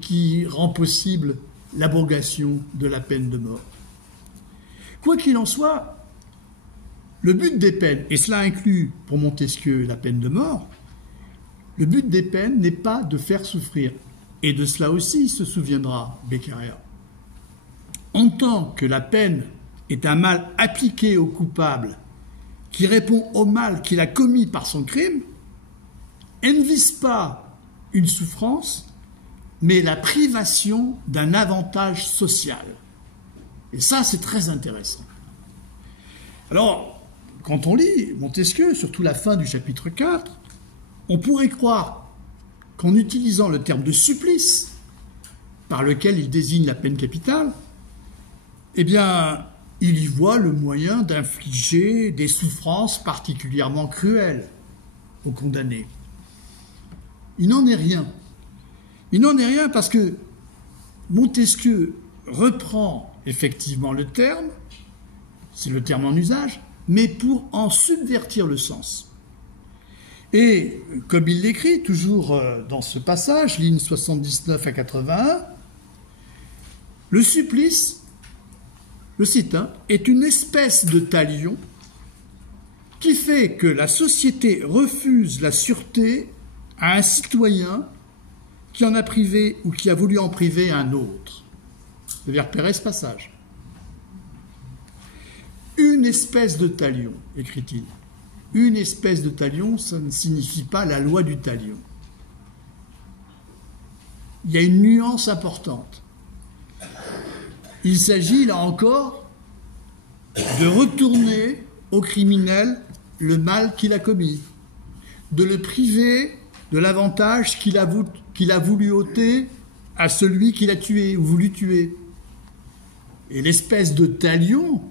qui rend possible l'abrogation de la peine de mort. Quoi qu'il en soit, le but des peines, et cela inclut pour Montesquieu la peine de mort, le but des peines n'est pas de faire souffrir. Et de cela aussi se souviendra Beccaria. En tant que la peine est un mal appliqué au coupable qui répond au mal qu'il a commis par son crime, elle ne vise pas une souffrance, mais la privation d'un avantage social. Et ça, c'est très intéressant. Alors, quand on lit Montesquieu, surtout la fin du chapitre 4, on pourrait croire qu'en utilisant le terme de supplice, par lequel il désigne la peine capitale, eh bien, il y voit le moyen d'infliger des souffrances particulièrement cruelles aux condamnés. Il n'en est rien. Il n'en est rien parce que Montesquieu reprend effectivement le terme, c'est le terme en usage, mais pour en subvertir le sens. Et comme il l'écrit, toujours dans ce passage, lignes 79 à 81, le supplice, je cite, est une espèce de talion qui fait que la société refuse la sûreté à un citoyen qui en a privé ou qui a voulu en priver un autre. Je vais repérer ce passage. Une espèce de talion, écrit-il. Une espèce de talion, ça ne signifie pas la loi du talion. Il y a une nuance importante. Il s'agit, là encore, de retourner au criminel le mal qu'il a commis, de le priver de l'avantage qu'il a voulu ôter à celui qu'il a tué ou voulu tuer. Et l'espèce de talion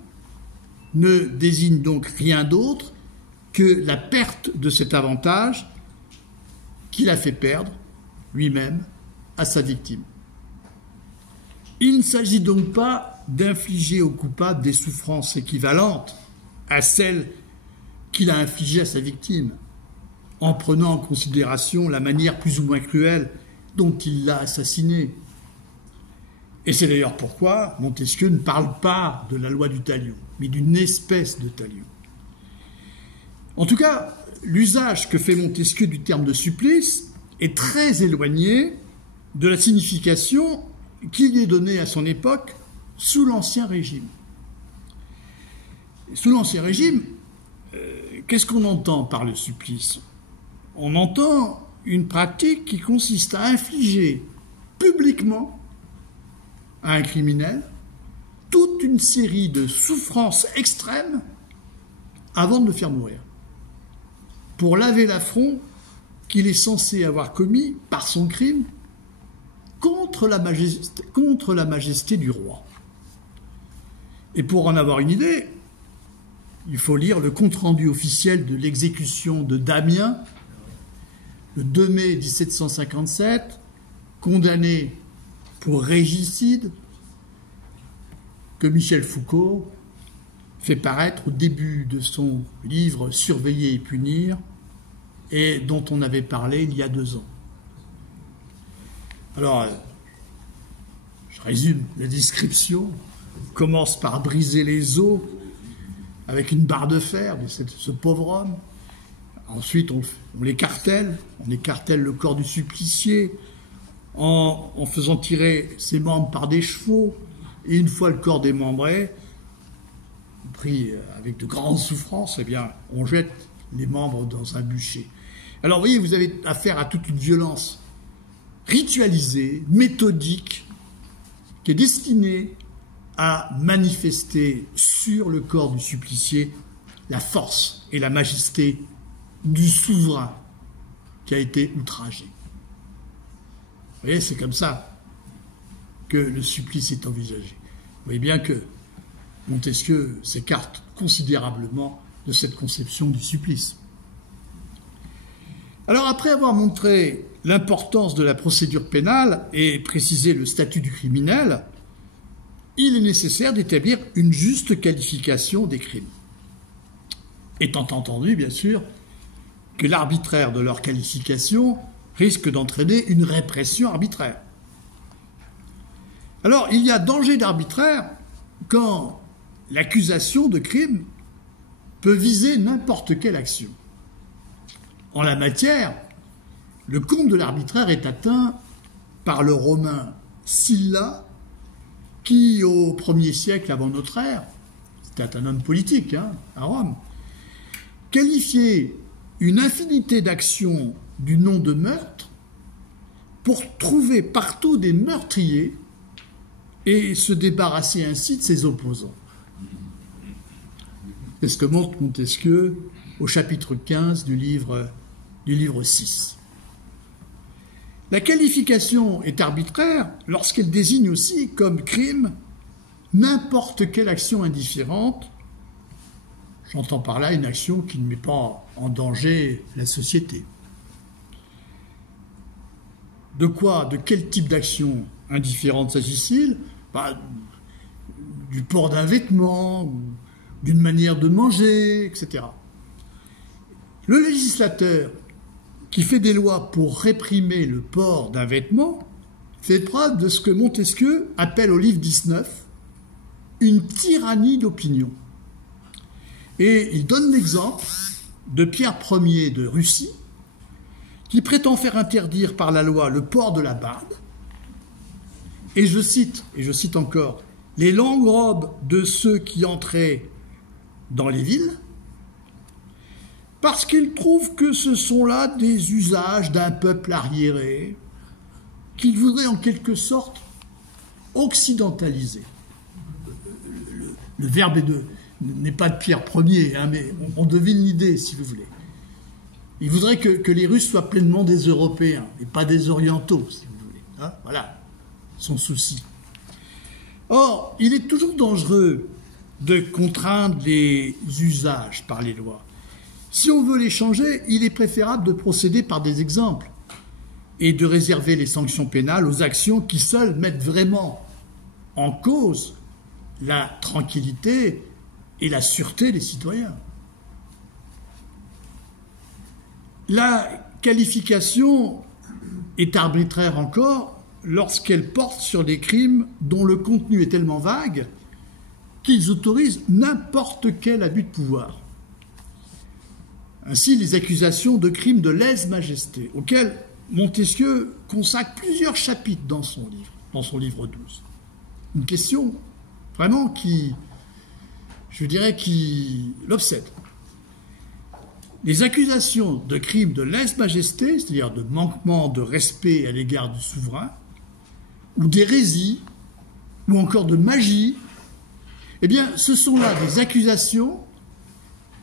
ne désigne donc rien d'autre que la perte de cet avantage qu'il a fait perdre lui-même à sa victime. Il ne s'agit donc pas d'infliger au coupable des souffrances équivalentes à celles qu'il a infligées à sa victime, en prenant en considération la manière plus ou moins cruelle dont il l'a assassiné. Et c'est d'ailleurs pourquoi Montesquieu ne parle pas de la loi du talion, mais d'une espèce de talion. En tout cas, l'usage que fait Montesquieu du terme de supplice est très éloigné de la signification qu'il y est donnée à son époque sous l'Ancien Régime. Sous l'Ancien Régime, qu'est-ce qu'on entend par le supplice? On entend une pratique qui consiste à infliger publiquement à un criminel toute une série de souffrances extrêmes avant de le faire mourir, pour laver l'affront qu'il est censé avoir commis par son crime contre la majesté du roi. Et pour en avoir une idée, il faut lire le compte-rendu officiel de l'exécution de Damien, le 2 mai 1757, condamné pour régicide, que Michel Foucault fait paraître au début de son livre « Surveiller et punir », et dont on avait parlé il y a 2 ans. Alors, je résume la description. On commence par briser les os avec une barre de fer de ce pauvre homme. Ensuite, on l'écartèle, on écartèle le corps du supplicié en faisant tirer ses membres par des chevaux. Et une fois le corps démembré, pris avec de grandes souffrances, eh bien, on jette les membres dans un bûcher. Alors, vous voyez, vous avez affaire à toute une violence ritualisée, méthodique, qui est destinée à manifester sur le corps du supplicié la force et la majesté du souverain qui a été outragé. Vous voyez, c'est comme ça que le supplice est envisagé. Vous voyez bien que Montesquieu s'écarte considérablement de cette conception du supplice. Alors, après avoir montré l'importance de la procédure pénale et précisé le statut du criminel, il est nécessaire d'établir une juste qualification des crimes. Étant entendu, bien sûr, que l'arbitraire de leur qualification risque d'entraîner une répression arbitraire. Alors, il y a danger d'arbitraire quand l'accusation de crime peut viser n'importe quelle action. En la matière, le comble de l'arbitraire est atteint par le romain Sylla, qui, au 1er siècle avant notre ère, c'était un homme politique à Rome, qualifiait une infinité d'actions du nom de meurtre pour trouver partout des meurtriers et se débarrasser ainsi de ses opposants. C'est ce que montre Montesquieu au chapitre 15 du livre 6. La qualification est arbitraire lorsqu'elle désigne aussi comme crime n'importe quelle action indifférente. J'entends par là une action qui ne met pas en danger la société. De quel type d'action indifférente s'agit-il? Du port d'un vêtement, d'une manière de manger, etc. Le législateur qui fait des lois pour réprimer le port d'un vêtement fait preuve de ce que Montesquieu appelle au livre 19 une tyrannie d'opinion. Et il donne l'exemple de Pierre Ier de Russie, qui prétend faire interdire par la loi le port de la barbe, et je cite encore, les longues robes de ceux qui entraient dans les villes, parce qu'il trouve que ce sont là des usages d'un peuple arriéré, qu'il voudrait en quelque sorte occidentaliser. Le verbe n'est pas de Pierre Ier, mais on devine l'idée, si vous voulez. Il voudrait que les Russes soient pleinement des Européens, et pas des Orientaux, si vous voulez. Voilà son souci. Or, il est toujours dangereux de contraindre les usages par les lois. Si on veut les changer, il est préférable de procéder par des exemples et de réserver les sanctions pénales aux actions qui seules mettent vraiment en cause la tranquillité et la sûreté des citoyens. La qualification est arbitraire encore lorsqu'elle porte sur des crimes dont le contenu est tellement vague qu'ils autorisent n'importe quel abus de pouvoir. Ainsi, les accusations de crimes de lèse-majesté, auxquelles Montesquieu consacre plusieurs chapitres dans son livre 12. Une question vraiment qui je dirais, qui l'obsède. Les accusations de crimes de lèse-majesté, c'est-à-dire de manquement de respect à l'égard du souverain, ou d'hérésie, ou encore de magie, eh bien, ce sont là des accusations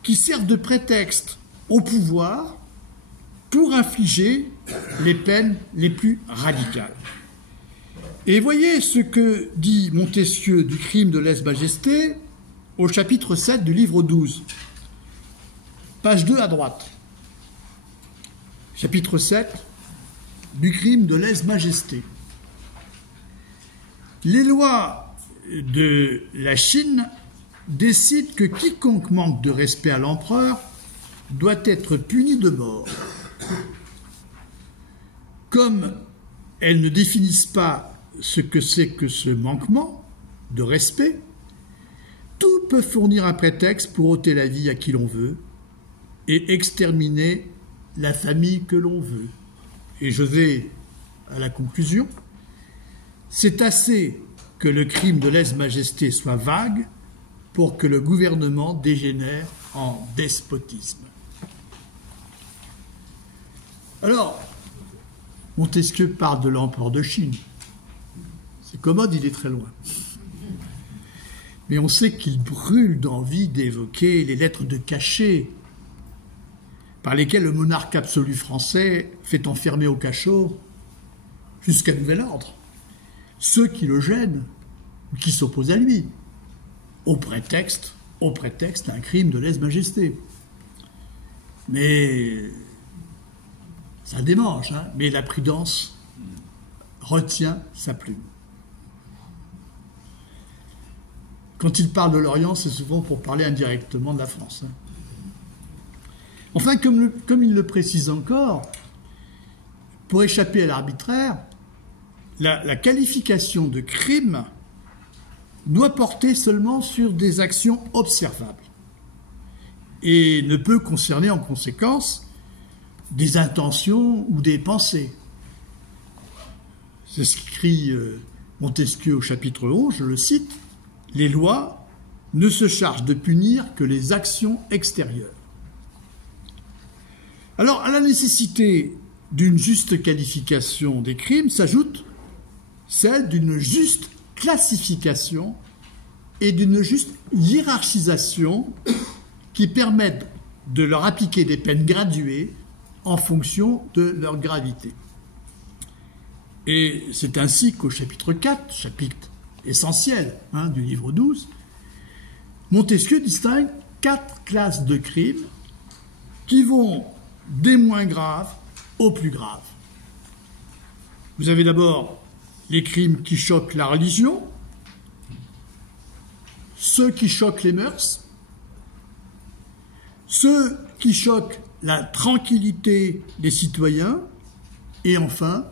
qui servent de prétexte au pouvoir pour infliger les peines les plus radicales. Et voyez ce que dit Montesquieu du crime de lèse-majesté au chapitre 7 du livre 12. Page 2 à droite. Chapitre 7 du crime de lèse-majesté. Les lois de la Chine décident que quiconque manque de respect à l'empereur doit être puni de mort. Comme elles ne définissent pas ce que c'est que ce manquement de respect, tout peut fournir un prétexte pour ôter la vie à qui l'on veut et exterminer la famille que l'on veut. Et je vais à la conclusion. C'est assez que le crime de lèse-majesté soit vague pour que le gouvernement dégénère en despotisme. Alors, Montesquieu parle de l'empereur de Chine. C'est commode, il est très loin. Mais on sait qu'il brûle d'envie d'évoquer les lettres de cachet par lesquelles le monarque absolu français fait enfermer au cachot, jusqu'à nouvel ordre, ceux qui le gênent ou qui s'opposent à lui, au prétexte d'un crime de lèse-majesté. Mais ça démange, hein, mais la prudence retient sa plume. Quand il parle de l'Orient, c'est souvent pour parler indirectement de la France. Hein. Enfin, comme il le précise encore, pour échapper à l'arbitraire, la qualification de crime doit porter seulement sur des actions observables et ne peut concerner en conséquence des intentions ou des pensées. C'est ce qu'écrit Montesquieu au chapitre 11, je le cite, « Les lois ne se chargent de punir que les actions extérieures ». Alors, à la nécessité d'une juste qualification des crimes s'ajoute celle d'une juste classification et d'une juste hiérarchisation qui permettent de leur appliquer des peines graduées en fonction de leur gravité. Et c'est ainsi qu'au chapitre 4, chapitre essentiel du livre 12, Montesquieu distingue 4 classes de crimes qui vont des moins graves aux plus graves. Vous avez d'abord les crimes qui choquent la religion, ceux qui choquent les mœurs, ceux qui choquent la tranquillité des citoyens, et enfin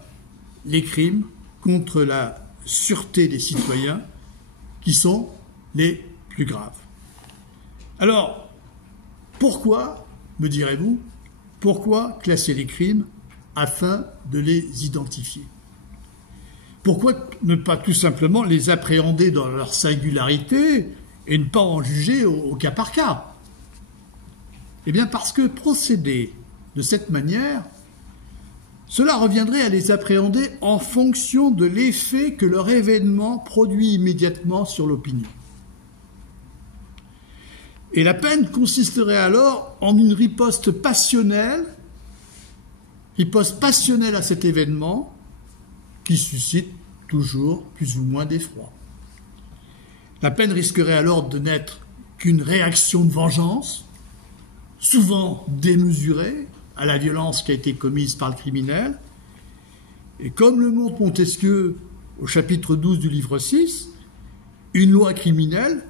les crimes contre la sûreté des citoyens, qui sont les plus graves. Alors, pourquoi, me direz-vous, pourquoi classer les crimes afin de les identifier? Pourquoi ne pas tout simplement les appréhender dans leur singularité et ne pas en juger au cas par cas? Eh bien parce que procéder de cette manière, cela reviendrait à les appréhender en fonction de l'effet que leur événement produit immédiatement sur l'opinion. Et la peine consisterait alors en une riposte passionnelle à cet événement qui suscite toujours plus ou moins d'effroi. La peine risquerait alors de n'être qu'une réaction de vengeance, souvent démesurée à la violence qui a été commise par le criminel. Et comme le montre Montesquieu au chapitre 12 du livre 6, une loi criminelle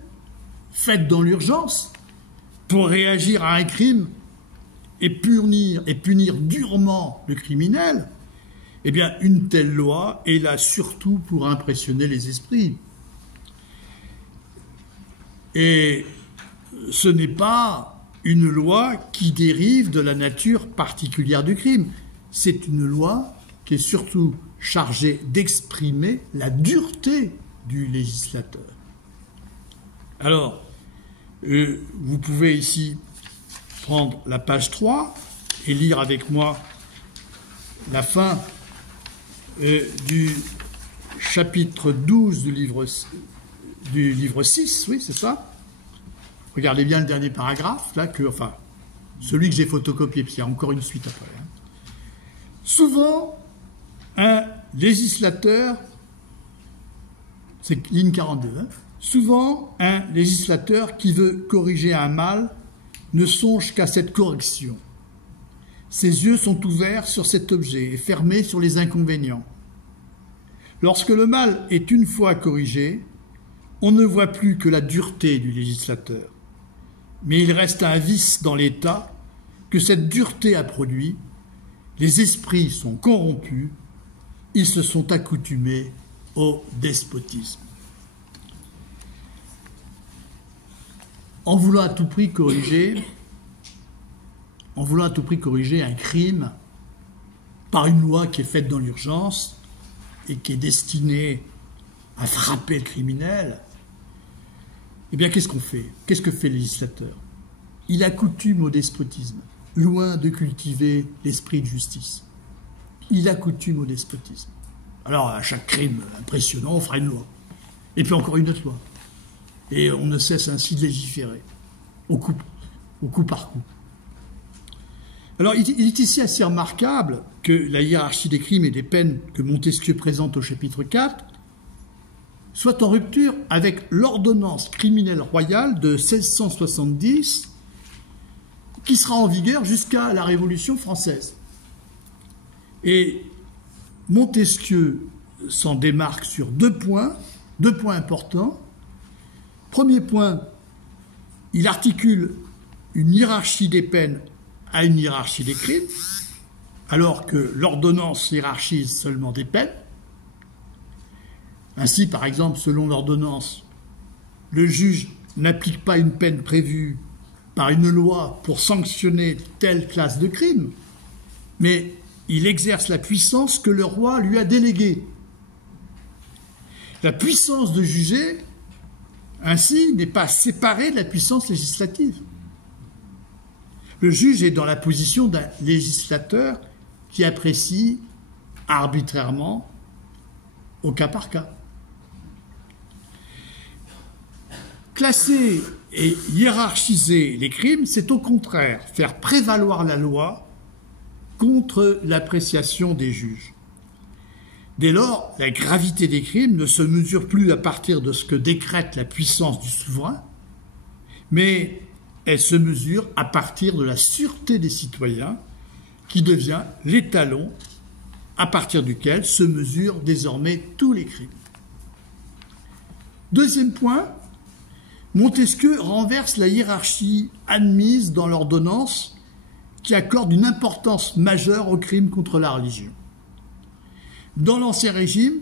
faite dans l'urgence pour réagir à un crime et punir durement le criminel, eh bien, une telle loi est là surtout pour impressionner les esprits. Et ce n'est pas une loi qui dérive de la nature particulière du crime. C'est une loi qui est surtout chargée d'exprimer la dureté du législateur. Alors, Vous pouvez ici prendre la page 3 et lire avec moi la fin du chapitre 12 du livre 6, oui, c'est ça. Regardez bien le dernier paragraphe, là, celui que j'ai photocopié, puis il y a encore une suite après. Hein. Souvent, un législateur, c'est ligne 42, hein, souvent, un législateur qui veut corriger un mal ne songe qu'à cette correction. Ses yeux sont ouverts sur cet objet et fermés sur les inconvénients. Lorsque le mal est une fois corrigé, on ne voit plus que la dureté du législateur. Mais il reste un vice dans l'État que cette dureté a produit. Les esprits sont corrompus, ils se sont accoutumés au despotisme. En voulant à tout prix corriger un crime par une loi qui est faite dans l'urgence et qui est destinée à frapper le criminel, eh bien, qu'est-ce qu'on fait? Qu'est-ce que fait le législateur? Il accoutume au despotisme, loin de cultiver l'esprit de justice. Il accoutume au despotisme. Alors, à chaque crime impressionnant, on fera une loi. Et puis encore une autre loi. Et on ne cesse ainsi de légiférer, au coup par coup. Alors, il est ici assez remarquable que la hiérarchie des crimes et des peines que Montesquieu présente au chapitre 4 soit en rupture avec l'ordonnance criminelle royale de 1670 qui sera en vigueur jusqu'à la Révolution française. Et Montesquieu s'en démarque sur deux points importants. Premier point, il articule une hiérarchie des peines à une hiérarchie des crimes, alors que l'ordonnance hiérarchise seulement des peines. Ainsi, par exemple, selon l'ordonnance, le juge n'applique pas une peine prévue par une loi pour sanctionner telle classe de crime, mais il exerce la puissance que le roi lui a déléguée. La puissance de juger, ainsi, n'est pas séparée de la puissance législative. Le juge est dans la position d'un législateur qui apprécie arbitrairement au cas par cas. Classer et hiérarchiser les crimes, c'est au contraire faire prévaloir la loi contre l'appréciation des juges. Dès lors, la gravité des crimes ne se mesure plus à partir de ce que décrète la puissance du souverain, mais elle se mesure à partir de la sûreté des citoyens, qui devient l'étalon à partir duquel se mesurent désormais tous les crimes. Deuxième point, Montesquieu renverse la hiérarchie admise dans l'ordonnance qui accorde une importance majeure aux crimes contre la religion. Dans l'Ancien Régime,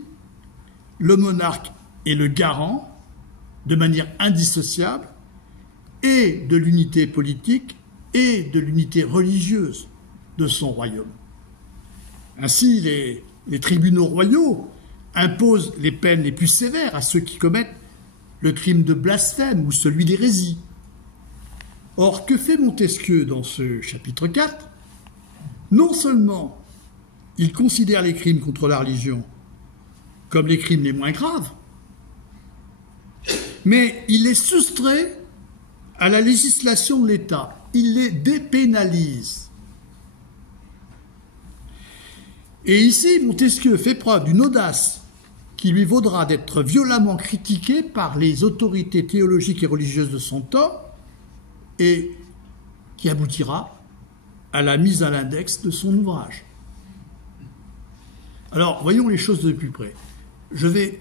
le monarque est le garant, de manière indissociable, et de l'unité politique et de l'unité religieuse de son royaume. Ainsi, les tribunaux royaux imposent les peines les plus sévères à ceux qui commettent le crime de blasphème ou celui d'hérésie. Or, que fait Montesquieu dans ce chapitre 4? Non seulement il considère les crimes contre la religion comme les crimes les moins graves, mais il les soustrait à la législation de l'État. Il les dépénalise. Et ici, Montesquieu fait preuve d'une audace qui lui vaudra d'être violemment critiqué par les autorités théologiques et religieuses de son temps et qui aboutira à la mise à l'index de son ouvrage. Alors, voyons les choses de plus près. Je vais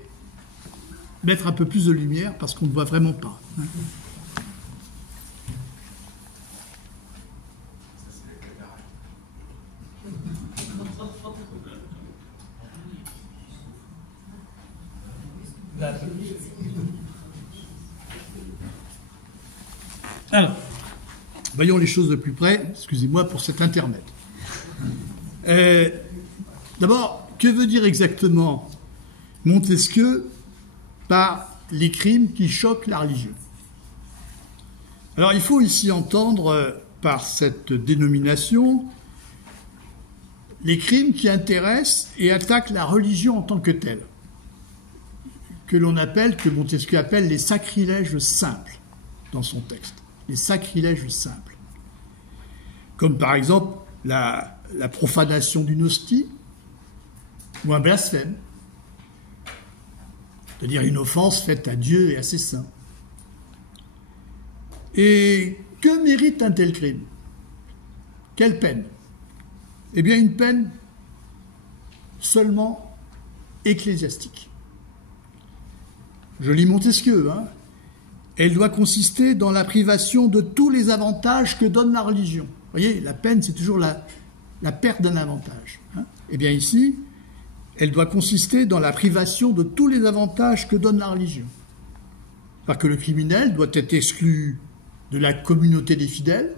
mettre un peu plus de lumière parce qu'on ne voit vraiment pas. Alors, voyons les choses de plus près. Excusez-moi pour cet intermède. D'abord, que veut dire exactement Montesquieu par les crimes qui choquent la religion? Alors il faut ici entendre par cette dénomination les crimes qui intéressent et attaquent la religion en tant que telle, que Montesquieu appelle les sacrilèges simples dans son texte, les sacrilèges simples, comme par exemple la profanation d'une hostie ou un blasphème, c'est-à-dire une offense faite à Dieu et à ses saints. Et que mérite un tel crime? Quelle peine? Eh bien, une peine seulement ecclésiastique. Je lis Montesquieu, hein. Elle doit consister dans la privation de tous les avantages que donne la religion. Vous voyez, la peine, c'est toujours la perte d'un avantage, hein. Eh bien ici, elle doit consister dans la privation de tous les avantages que donne la religion. Parce que le criminel doit être exclu de la communauté des fidèles.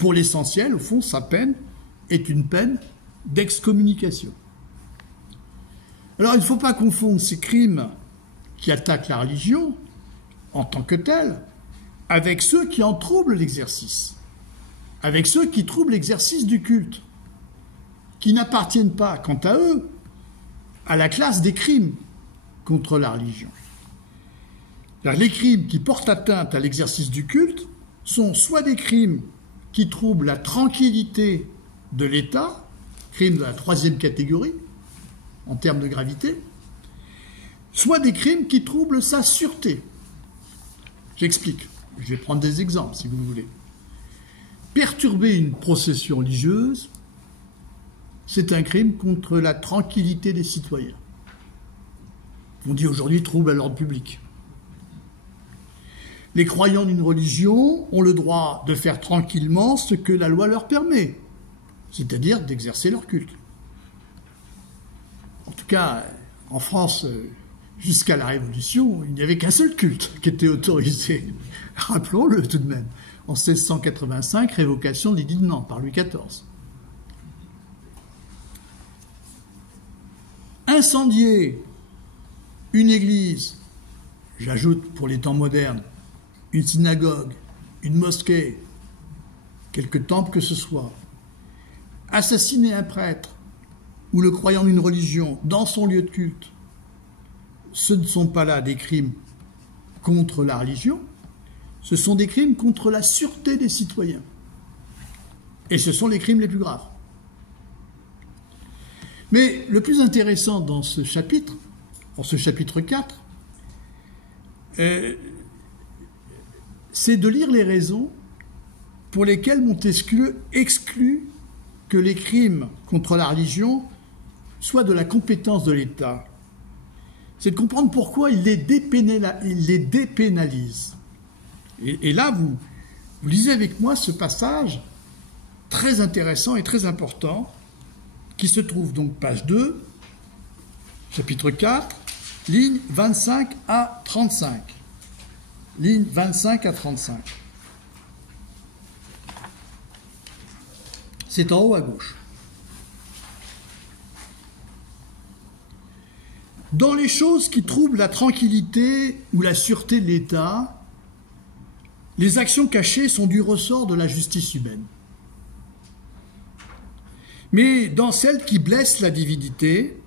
Pour l'essentiel, au fond, sa peine est une peine d'excommunication. Alors, il ne faut pas confondre ces crimes qui attaquent la religion en tant que tels avec ceux qui en troublent l'exercice, avec ceux qui troublent l'exercice du culte, qui n'appartiennent pas, quant à eux, à la classe des crimes contre la religion. Car les crimes qui portent atteinte à l'exercice du culte sont soit des crimes qui troublent la tranquillité de l'État, crimes de la troisième catégorie, en termes de gravité, soit des crimes qui troublent sa sûreté. J'explique. Je vais prendre des exemples, si vous voulez. Perturber une procession religieuse, c'est un crime contre la tranquillité des citoyens. On dit aujourd'hui trouble à l'ordre public. Les croyants d'une religion ont le droit de faire tranquillement ce que la loi leur permet, c'est-à-dire d'exercer leur culte. En tout cas, en France, jusqu'à la Révolution, il n'y avait qu'un seul culte qui était autorisé. Rappelons-le tout de même. En 1685, révocation de l'édit de Nantes par Louis XIV. Incendier une église, j'ajoute pour les temps modernes, une synagogue, une mosquée, quelque temple que ce soit, assassiner un prêtre ou le croyant d'une religion dans son lieu de culte, ce ne sont pas là des crimes contre la religion, ce sont des crimes contre la sûreté des citoyens. Et ce sont les crimes les plus graves. Mais le plus intéressant dans ce chapitre 4, c'est de lire les raisons pour lesquelles Montesquieu exclut que les crimes contre la religion soient de la compétence de l'État. C'est de comprendre pourquoi il les dépénalise. Et là, vous lisez avec moi ce passage très intéressant et très important qui se trouve donc page 2, chapitre 4, lignes 25 à 35. Lignes 25 à 35. C'est en haut à gauche. Dans les choses qui troublent la tranquillité ou la sûreté de l'État, les actions cachées sont du ressort de la justice humaine. Mais dans celles qui blessent la divinité,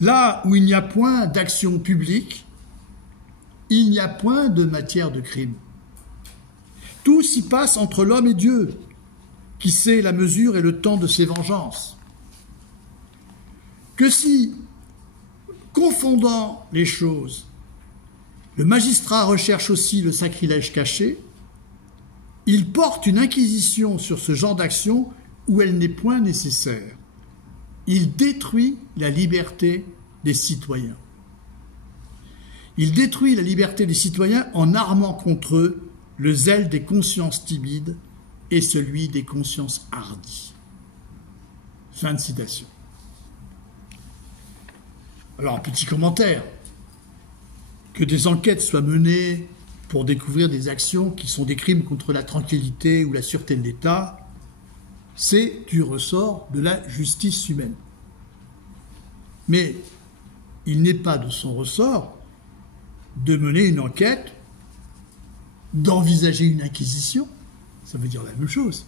là où il n'y a point d'action publique, il n'y a point de matière de crime. Tout s'y passe entre l'homme et Dieu, qui sait la mesure et le temps de ses vengeances. Que si, confondant les choses, le magistrat recherche aussi le sacrilège caché, il porte une inquisition sur ce genre d'action où elle n'est point nécessaire. Il détruit la liberté des citoyens. Il détruit la liberté des citoyens en armant contre eux le zèle des consciences timides et celui des consciences hardies. Fin de citation. Alors, un petit commentaire. Que des enquêtes soient menées pour découvrir des actions qui sont des crimes contre la tranquillité ou la sûreté de l'État, c'est du ressort de la justice humaine. Mais il n'est pas de son ressort de mener une enquête d'envisager une inquisition, ça veut dire la même chose,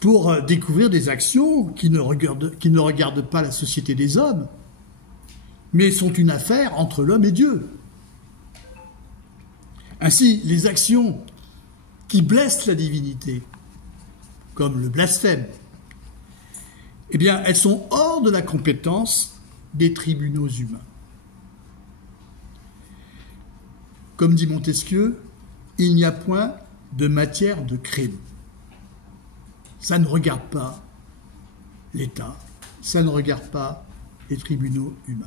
pour découvrir des actions qui ne regardent pas la société des hommes, mais sont une affaire entre l'homme et Dieu. Ainsi, les actions qui blessent la divinité, comme le blasphème, eh bien, elles sont hors de la compétence des tribunaux humains. Comme dit Montesquieu, il n'y a point de matière de crime. Ça ne regarde pas l'État, ça ne regarde pas les tribunaux humains.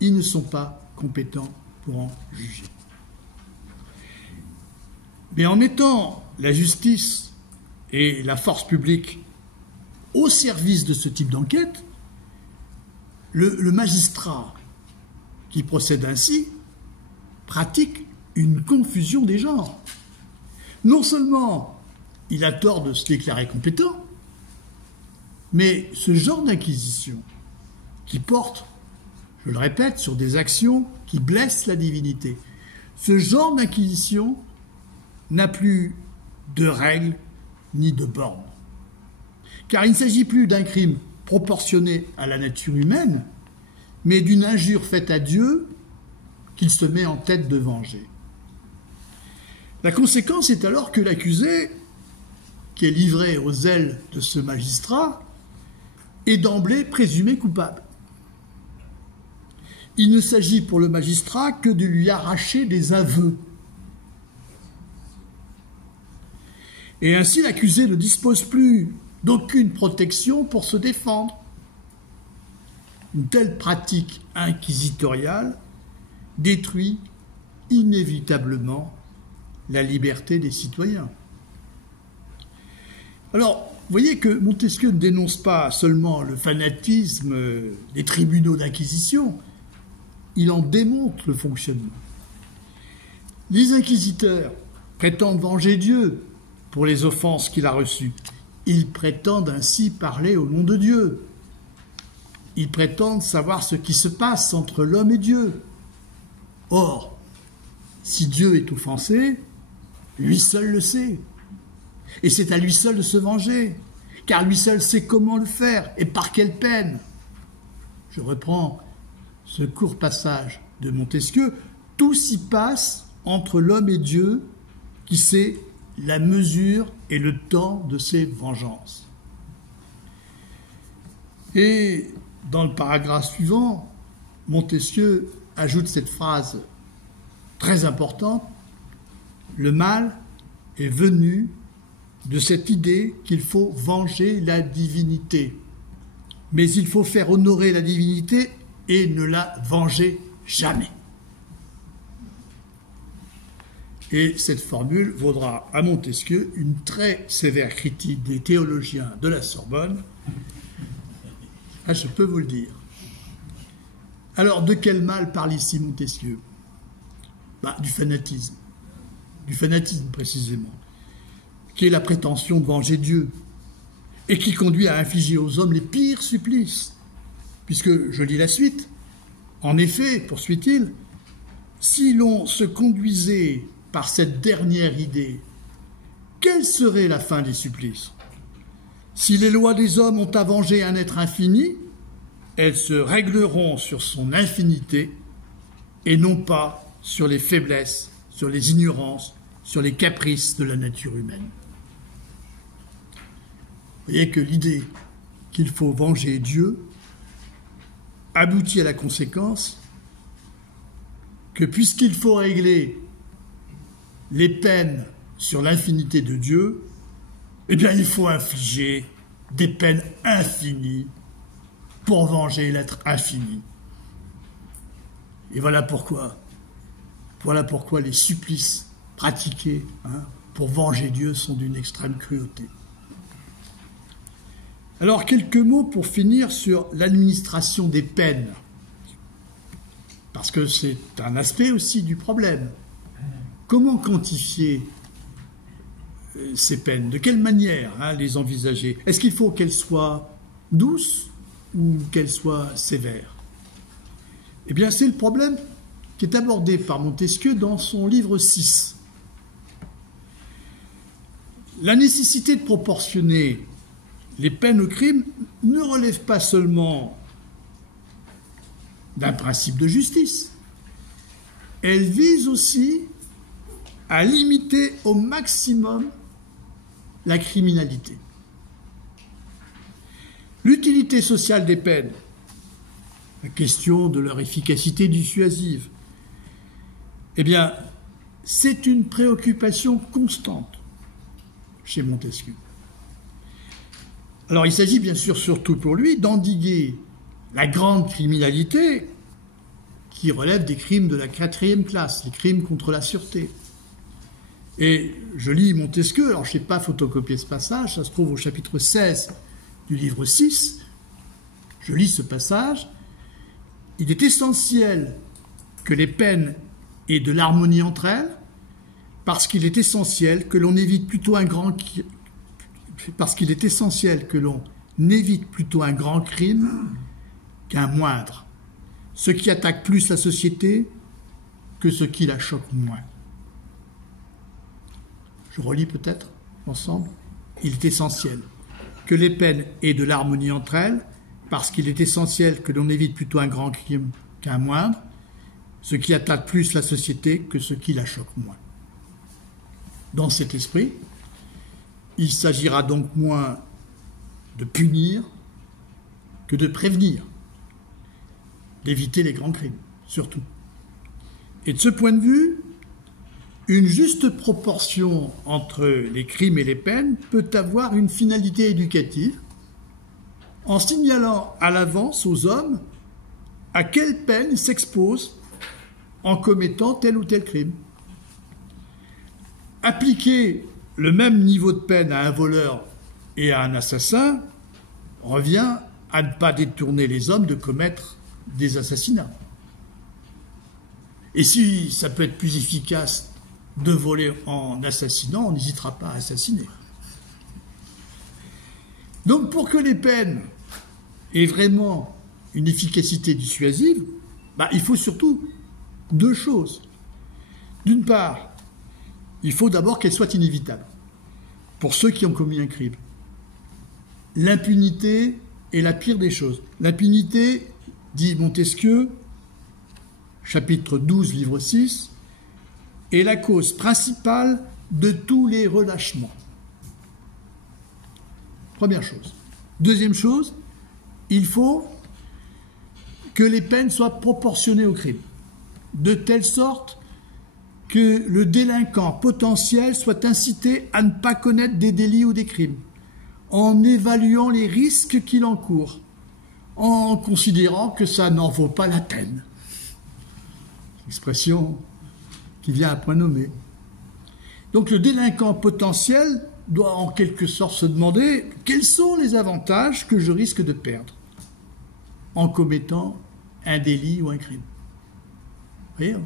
Ils ne sont pas compétents pour en juger. Mais en mettant la justice et la force publique au service de ce type d'enquête, le magistrat qui procède ainsi pratique une confusion des genres. Non seulement il a tort de se déclarer compétent, mais ce genre d'inquisition qui porte, je le répète, sur des actions qui blessent la divinité, ce genre d'inquisition n'a plus de règles ni de bornes. Car il ne s'agit plus d'un crime proportionné à la nature humaine, mais d'une injure faite à Dieu qu'il se met en tête de venger. La conséquence est alors que l'accusé, qui est livré aux ailes de ce magistrat, est d'emblée présumé coupable. Il ne s'agit pour le magistrat que de lui arracher des aveux. Et ainsi, l'accusé ne dispose plus d'aucune protection pour se défendre. Une telle pratique inquisitoriale détruit inévitablement la liberté des citoyens. Alors, vous voyez que Montesquieu ne dénonce pas seulement le fanatisme des tribunaux d'inquisition, il en démontre le fonctionnement. Les inquisiteurs prétendent venger Dieu pour les offenses qu'il a reçues. Ils prétendent ainsi parler au nom de Dieu. Ils prétendent savoir ce qui se passe entre l'homme et Dieu. Or, si Dieu est offensé, lui seul le sait. Et c'est à lui seul de se venger, car lui seul sait comment le faire et par quelle peine. Je reprends ce court passage de Montesquieu. Tout s'y passe entre l'homme et Dieu, qui sait la mesure et le temps de ses vengeances. Et dans le paragraphe suivant, Montesquieu ajoute cette phrase très importante: le mal est venu de cette idée qu'il faut venger la divinité. Mais il faut faire honorer la divinité et ne la venger jamais. Et cette formule vaudra à Montesquieu une très sévère critique des théologiens de la Sorbonne. Ah, je peux vous le dire. Alors, de quel mal parle ici Montesquieu? Du fanatisme. Du fanatisme, précisément, qui est la prétention de venger Dieu et qui conduit à infliger aux hommes les pires supplices. Puisque, je lis la suite, en effet, poursuit-il, si l'on se conduisait par cette dernière idée, quelle serait la fin des supplices? Si les lois des hommes ont à venger un être infini, elles se régleront sur son infinité et non pas sur les faiblesses, sur les ignorances, sur les caprices de la nature humaine. Vous voyez que l'idée qu'il faut venger Dieu aboutit à la conséquence que puisqu'il faut régler les peines sur l'infinité de Dieu, eh bien il faut infliger des peines infinies pour venger l'être infini. Et voilà pourquoi les supplices pratiqués pour venger Dieu sont d'une extrême cruauté. Alors, quelques mots pour finir sur l'administration des peines, parce que c'est un aspect aussi du problème. Comment quantifier ces peines? De quelle manière les envisager? Est-ce qu'il faut qu'elles soient douces ou qu'elles soient sévères? Eh bien, c'est le problème qui est abordé par Montesquieu dans son livre 6, la nécessité de proportionner les peines au crime ne relève pas seulement d'un principe de justice, elle vise aussi à limiter au maximum la criminalité. L'utilité sociale des peines, la question de leur efficacité dissuasive, eh bien, c'est une préoccupation constante chez Montesquieu. Alors, il s'agit bien sûr surtout pour lui d'endiguer la grande criminalité qui relève des crimes de la 4e classe, les crimes contre la sûreté. Et je lis Montesquieu, alors je n'ai pas photocopié ce passage, ça se trouve au chapitre 16 du livre 6, je lis ce passage. Il est essentiel que les peines aient de l'harmonie entre elles, parce qu'il est essentiel que l'on évite plutôt un grand crime qu'un moindre, ce qui attaque plus la société que ce qui la choque moins. Je relis peut-être ensemble. Il est essentiel que les peines aient de l'harmonie entre elles, parce qu'il est essentiel que l'on évite plutôt un grand crime qu'un moindre, ce qui attaque plus la société que ce qui la choque moins. Dans cet esprit, il s'agira donc moins de punir que de prévenir, d'éviter les grands crimes, surtout. Et de ce point de vue, une juste proportion entre les crimes et les peines peut avoir une finalité éducative en signalant à l'avance aux hommes à quelle peine ils s'exposent en commettant tel ou tel crime. Appliquer le même niveau de peine à un voleur et à un assassin revient à ne pas détourner les hommes de commettre des assassinats. Et si ça peut être plus efficace de voler en assassinant, on n'hésitera pas à assassiner. Donc pour que les peines aient vraiment une efficacité dissuasive, il faut surtout 2 choses. D'une part, il faut d'abord qu'elles soient inévitables pour ceux qui ont commis un crime. L'impunité est la pire des choses. L'impunité, dit Montesquieu, chapitre 12, livre 6, est la cause principale de tous les relâchements. Première chose. Deuxième chose, il faut que les peines soient proportionnées au crime, de telle sorte que le délinquant potentiel soit incité à ne pas commettre des délits ou des crimes, en évaluant les risques qu'il encourt, en considérant que ça n'en vaut pas la peine. Expression qui vient à point nommé. Donc le délinquant potentiel doit en quelque sorte se demander quels sont les avantages que je risque de perdre en commettant un délit ou un crime. Vous voyez,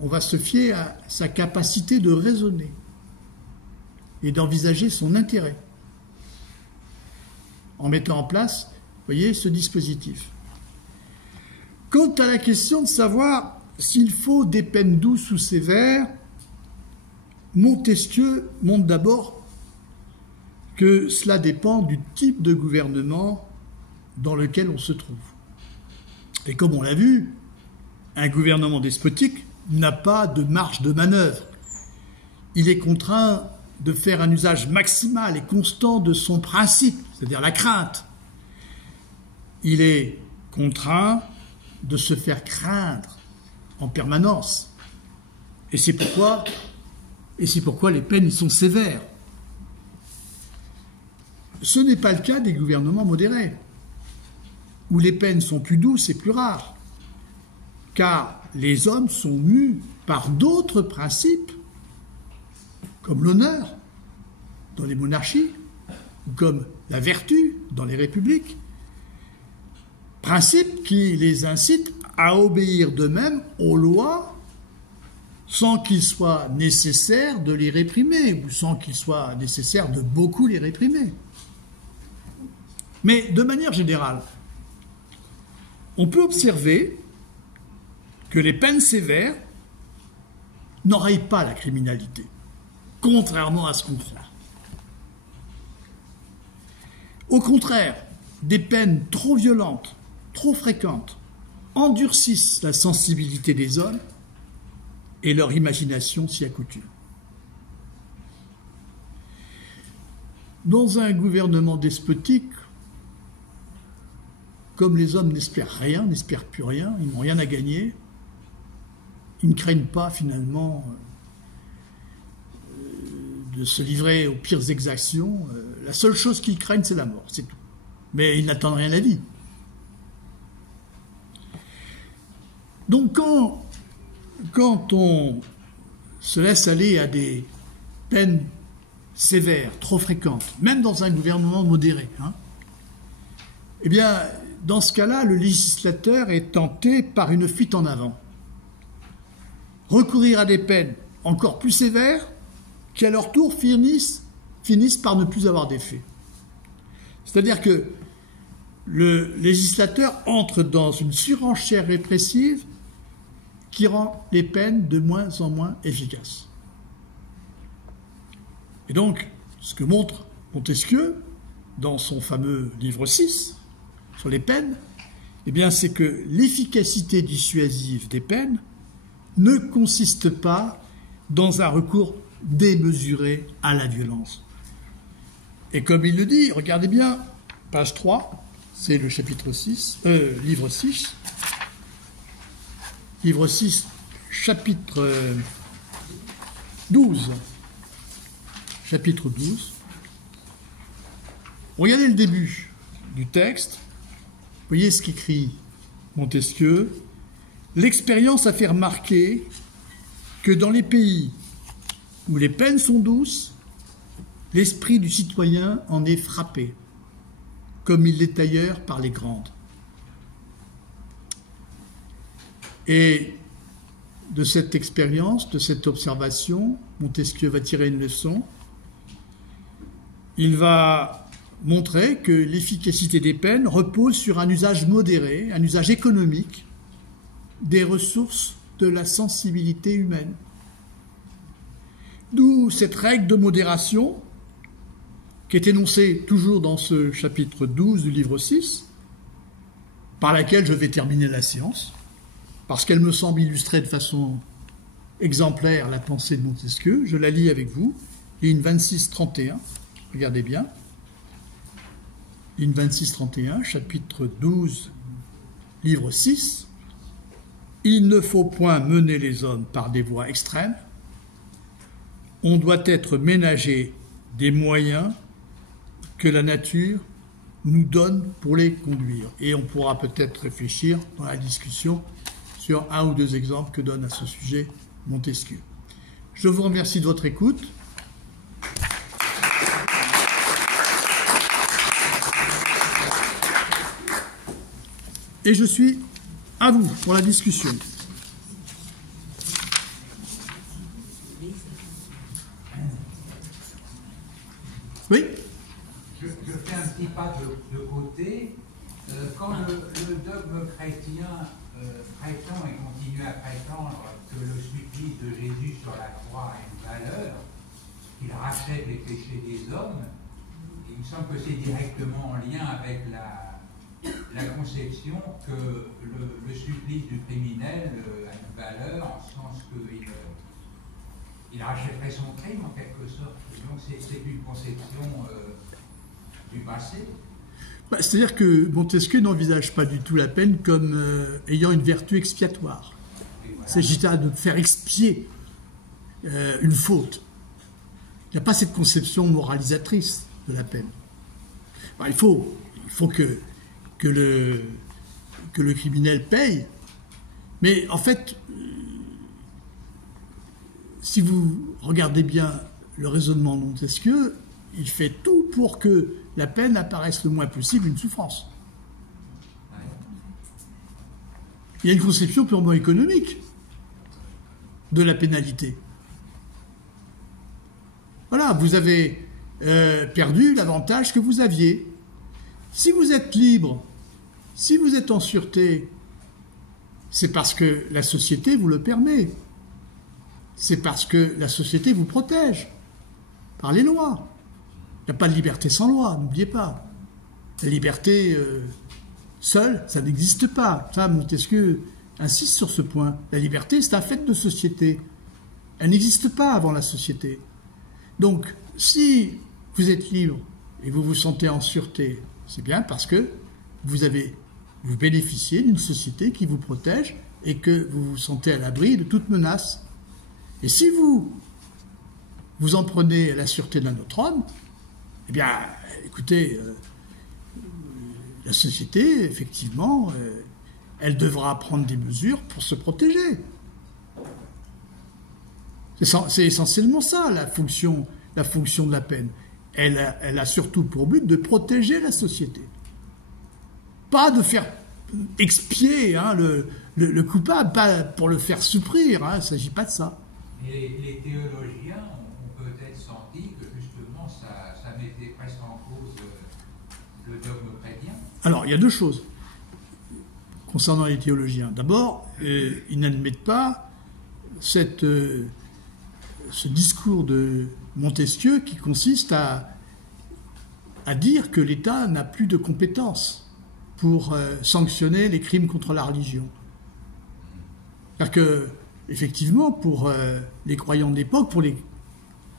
on va se fier à sa capacité de raisonner et d'envisager son intérêt en mettant en place, vous voyez, ce dispositif. Quant à la question de savoir s'il faut des peines douces ou sévères, Montesquieu montre d'abord que cela dépend du type de gouvernement dans lequel on se trouve. Et comme on l'a vu, un gouvernement despotique n'a pas de marge de manœuvre. Il est contraint de faire un usage maximal et constant de son principe, c'est-à-dire la crainte. Il est contraint de se faire craindre en permanence. Et c'est pourquoi les peines sont sévères. Ce n'est pas le cas des gouvernements modérés, où les peines sont plus douces et plus rares, car les hommes sont mus par d'autres principes, comme l'honneur dans les monarchies, ou comme la vertu dans les républiques, principes qui les incitent à obéir d'eux-mêmes aux lois sans qu'il soit nécessaire de les réprimer, ou sans qu'il soit nécessaire de beaucoup les réprimer. Mais de manière générale, on peut observer que les peines sévères n'enrayent pas la criminalité. contrairement à ce qu'on croit. Au contraire, des peines trop violentes, trop fréquentes, endurcissent la sensibilité des hommes et leur imagination s'y accoutume. Dans un gouvernement despotique, comme les hommes n'espèrent rien, n'espèrent plus rien, ils n'ont rien à gagner, ils ne craignent pas finalement de se livrer aux pires exactions. La seule chose qu'ils craignent, c'est la mort, c'est tout. Mais ils n'attendent rien à la vie. Donc quand on se laisse aller à des peines sévères, trop fréquentes, même dans un gouvernement modéré, eh bien, dans ce cas-là, le législateur est tenté par une fuite en avant. Recourir à des peines encore plus sévères qui, à leur tour, finissent par ne plus avoir d'effet. C'est-à-dire que le législateur entre dans une surenchère répressive qui rend les peines de moins en moins efficaces. Et donc, ce que montre Montesquieu dans son fameux livre 6 sur les peines, eh bien, c'est que l'efficacité dissuasive des peines ne consiste pas dans un recours démesuré à la violence. Et comme il le dit, regardez bien, page 3, c'est le chapitre 6, livre 6, livre 6, chapitre 12, chapitre 12. Regardez le début du texte, voyez ce qu'écrit Montesquieu. L'expérience a fait remarquer que dans les pays où les peines sont douces, l'esprit du citoyen en est frappé, comme il l'est ailleurs par les grandes. Et de cette expérience, de cette observation, Montesquieu va tirer une leçon. Il va montrer que l'efficacité des peines repose sur un usage modéré, un usage économique des ressources de la sensibilité humaine. D'où cette règle de modération qui est énoncée toujours dans ce chapitre 12 du livre 6, par laquelle je vais terminer la séance, parce qu'elle me semble illustrer de façon exemplaire la pensée de Montesquieu. Je la lis avec vous, ligne 26-31, regardez bien, ligne 26-31, chapitre 12, livre 6. Il ne faut point mener les hommes par des voies extrêmes, on doit être ménagé des moyens que la nature nous donne pour les conduire. Et on pourra peut-être réfléchir dans la discussion sur un ou deux exemples que donne à ce sujet Montesquieu. Je vous remercie de votre écoute. Et je suis à vous pour la discussion. Oui ? Je fais un petit pas de côté. Quand le dogme chrétien prétend et continue à prétendre que le supplice de Jésus sur la croix a une valeur, qu'il rachète les péchés des hommes, il me semble que c'est directement en lien avec la conception que le supplice du criminel a une valeur, en ce sens qu'il rachèterait son crime en quelque sorte. Donc c'est une conception du passé. C'est-à-dire que Montesquieu n'envisage pas du tout la peine comme ayant une vertu expiatoire. Voilà. Il s'agit de faire expier une faute. Il n'y a pas cette conception moralisatrice de la peine. Alors, il faut que le criminel paye, mais en fait, si vous regardez bien le raisonnement de Montesquieu, il fait tout pour que la peine apparaisse le moins possible une souffrance. Il y a une conception purement économique de la pénalité. Voilà, vous avez perdu l'avantage que vous aviez. Si vous êtes libre, si vous êtes en sûreté, c'est parce que la société vous le permet. C'est parce que la société vous protège. par les lois. Il n'y a pas de liberté sans loi, n'oubliez pas. La liberté seule, ça n'existe pas. Ça, Montesquieu insiste sur ce point. La liberté, c'est un fait de société. Elle n'existe pas avant la société. Donc, si vous êtes libre et vous vous sentez en sûreté, c'est bien parce que vous bénéficiez d'une société qui vous protège et que vous vous sentez à l'abri de toute menace. Et si vous en prenez à la sûreté d'un autre homme, eh bien, écoutez, la société, effectivement, elle devra prendre des mesures pour se protéger. C'est essentiellement ça, la fonction de la peine. Elle a surtout pour but de protéger la société. Pas de faire expier le coupable, pas pour le faire souffrir, il ne s'agit pas de ça. Et les théologiens ont peut-être senti que justement ça mettait presque en cause le dogme chrétien. Alors, il y a deux choses concernant les théologiens. D'abord, ils n'admettent pas ce discours de Montesquieu qui consiste à dire que l'État n'a plus de compétences pour sanctionner les crimes contre la religion. Parce que, effectivement, pour les croyants de l'époque, pour les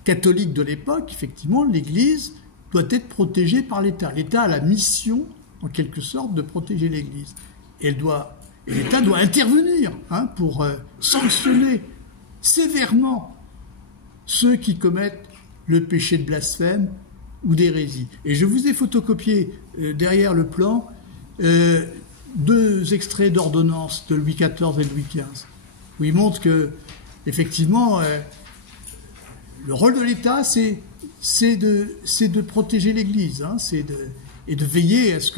catholiques de l'époque, effectivement, l'Église doit être protégée par l'État. L'État a la mission, en quelque sorte, de protéger l'Église. Et l'État doit intervenir pour sanctionner sévèrement ceux qui commettent le péché de blasphème ou d'hérésie. Et je vous ai photocopié derrière le plan deux extraits d'ordonnances de Louis XIV et de Louis XV, où il montre que, effectivement, le rôle de l'État, c'est de protéger l'Église, et de veiller à ce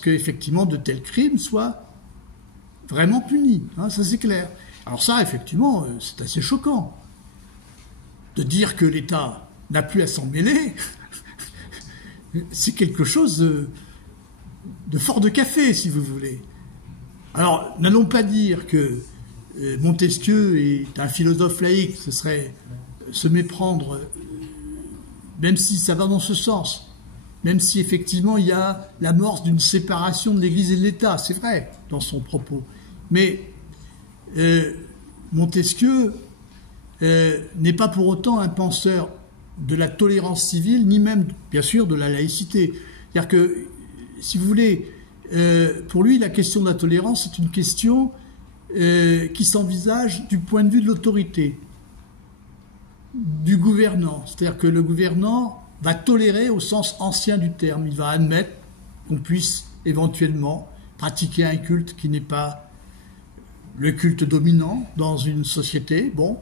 que effectivement de tels crimes soient vraiment punis. Ça, c'est clair. Alors ça, effectivement, c'est assez choquant. De dire que l'État n'a plus à s'en mêler, c'est quelque chose de fort de café, si vous voulez. Alors, n'allons pas dire que Montesquieu est un philosophe laïque, ce serait se méprendre, même si ça va dans ce sens, même si effectivement il y a l'amorce d'une séparation de l'Église et de l'État, c'est vrai, dans son propos. Mais Montesquieu n'est pas pour autant un penseur de la tolérance civile, ni même, bien sûr, de la laïcité. C'est-à-dire que, si vous voulez, pour lui, la question de la tolérance, c'est une question qui s'envisage du point de vue de l'autorité, du gouvernant. C'est-à-dire que le gouvernant va tolérer au sens ancien du terme. Il va admettre qu'on puisse éventuellement pratiquer un culte qui n'est pas le culte dominant dans une société. Bon,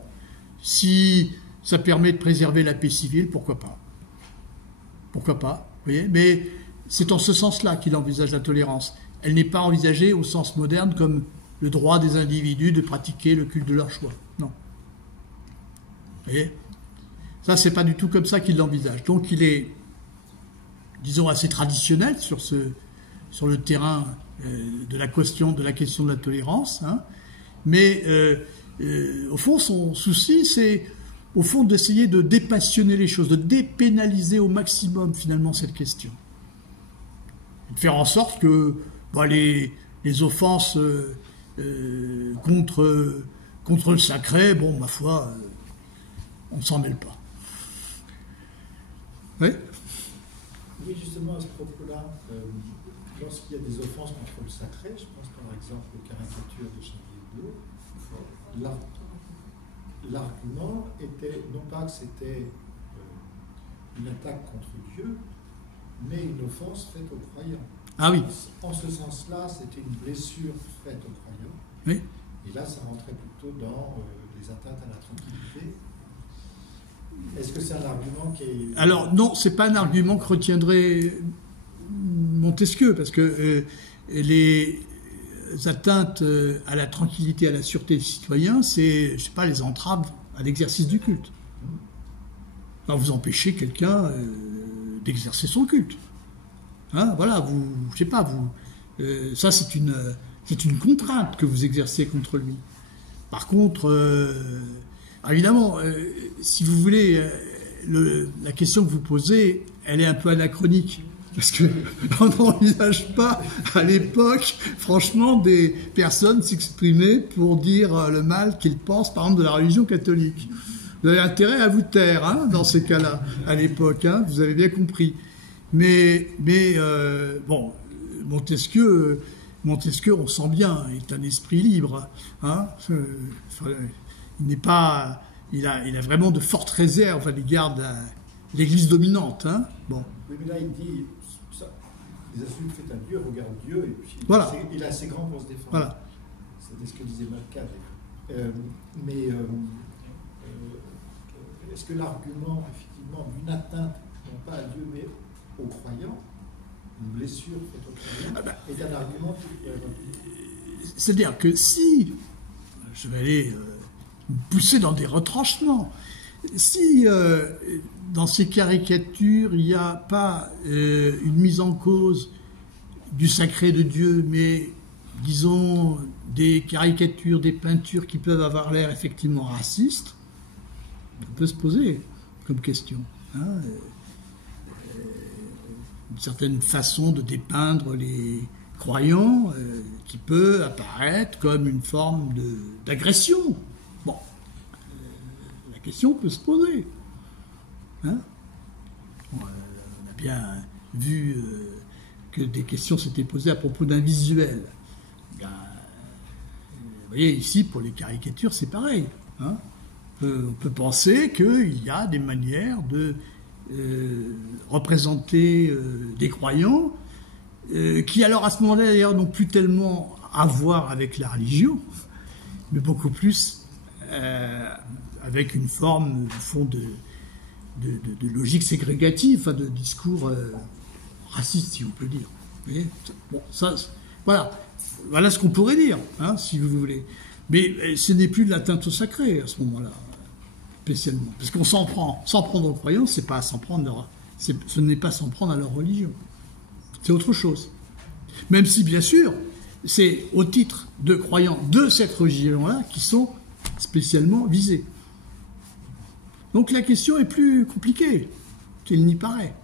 si ça permet de préserver la paix civile, pourquoi pas? Pourquoi pas, vous voyez? Mais c'est en ce sens-là qu'il envisage la tolérance. Elle n'est pas envisagée au sens moderne comme le droit des individus de pratiquer le culte de leur choix. Non. Vous voyez? Ça, c'est pas du tout comme ça qu'il l'envisage. Donc, il est, disons, assez traditionnel sur le terrain de la question de la tolérance, mais au fond, son souci, c'est au fond d'essayer de dépassionner les choses, de dépénaliser au maximum finalement cette question, de faire en sorte que les offenses contre le sacré, bon, ma foi, on ne s'en mêle pas. Oui. Oui, justement, à ce propos-là, lorsqu'il y a des offenses contre le sacré, je pense par exemple aux caricatures de Charlie Hebdo, l'argument était non pas que c'était une attaque contre Dieu, mais une offense faite aux croyants. Ah oui. En ce sens-là, c'était une blessure faite aux croyants. Oui. Et là, ça rentrait plutôt dans les atteintes à la tranquillité. Est-ce que c'est un argument qui est... Alors non, c'est pas un argument que retiendrait Montesquieu, parce que les atteintes à la tranquillité, à la sûreté des citoyens, c'est, je sais pas, les entraves à l'exercice du culte. Alors vous empêchez quelqu'un d'exercer son culte. Voilà, je sais pas, ça c'est une contrainte que vous exercez contre lui. Par contre, évidemment, si vous voulez, la question que vous posez, elle est un peu anachronique. Parce que on n'envisage pas, à l'époque, franchement, des personnes s'exprimer pour dire le mal qu'ils pensent, par exemple, de la religion catholique. Vous avez intérêt à vous taire, hein, dans ces cas-là, à l'époque, hein, vous avez bien compris. Mais bon, Montesquieu, on sent bien, est un esprit libre, hein. Il n'est pas, il a vraiment de fortes réserves à l'égard de l'Église dominante, hein. Bon. Oui, mais là, il dit, les insultes faites à Dieu, regarde Dieu, et puis voilà. Il est assez grand pour se défendre. Voilà. C'était ce que disait Malka. Est-ce que l'argument, effectivement, d'une atteinte, non pas à Dieu, mais aux croyants, une blessure faite aux croyants, est un argument qui... C'est-à-dire que si, je vais aller pousser dans des retranchements, si dans ces caricatures, il n'y a pas une mise en cause du sacré de Dieu, mais disons des caricatures, des peintures qui peuvent avoir l'air effectivement racistes, on peut se poser comme question. Hein, une certaine façon de dépeindre les croyants qui peut apparaître comme une forme d'agression. Bon, la question peut se poser. Hein, on a bien vu que des questions s'étaient posées à propos d'un visuel. Vous voyez, ici, pour les caricatures, c'est pareil. Hein. On peut penser qu'il y a des manières de représenter des croyants qui, alors, à ce moment-là, d'ailleurs, n'ont plus tellement à voir avec la religion, mais beaucoup plus avec une forme, au fond, de logique ségrégative, enfin, de discours raciste, si on peut dire. Vous voyez, bon, ça, voilà ce qu'on pourrait dire, hein, si vous voulez. Mais ce n'est plus de l'atteinte au sacré à ce moment-là, spécialement. Parce qu'on s'en prendre aux croyants, c'est pas s'en prendre ce n'est pas s'en prendre à leur religion. C'est autre chose. Même si, bien sûr, c'est au titre de croyants de cette religion-là qui sont spécialement visés. Donc la question est plus compliquée qu'il n'y paraît.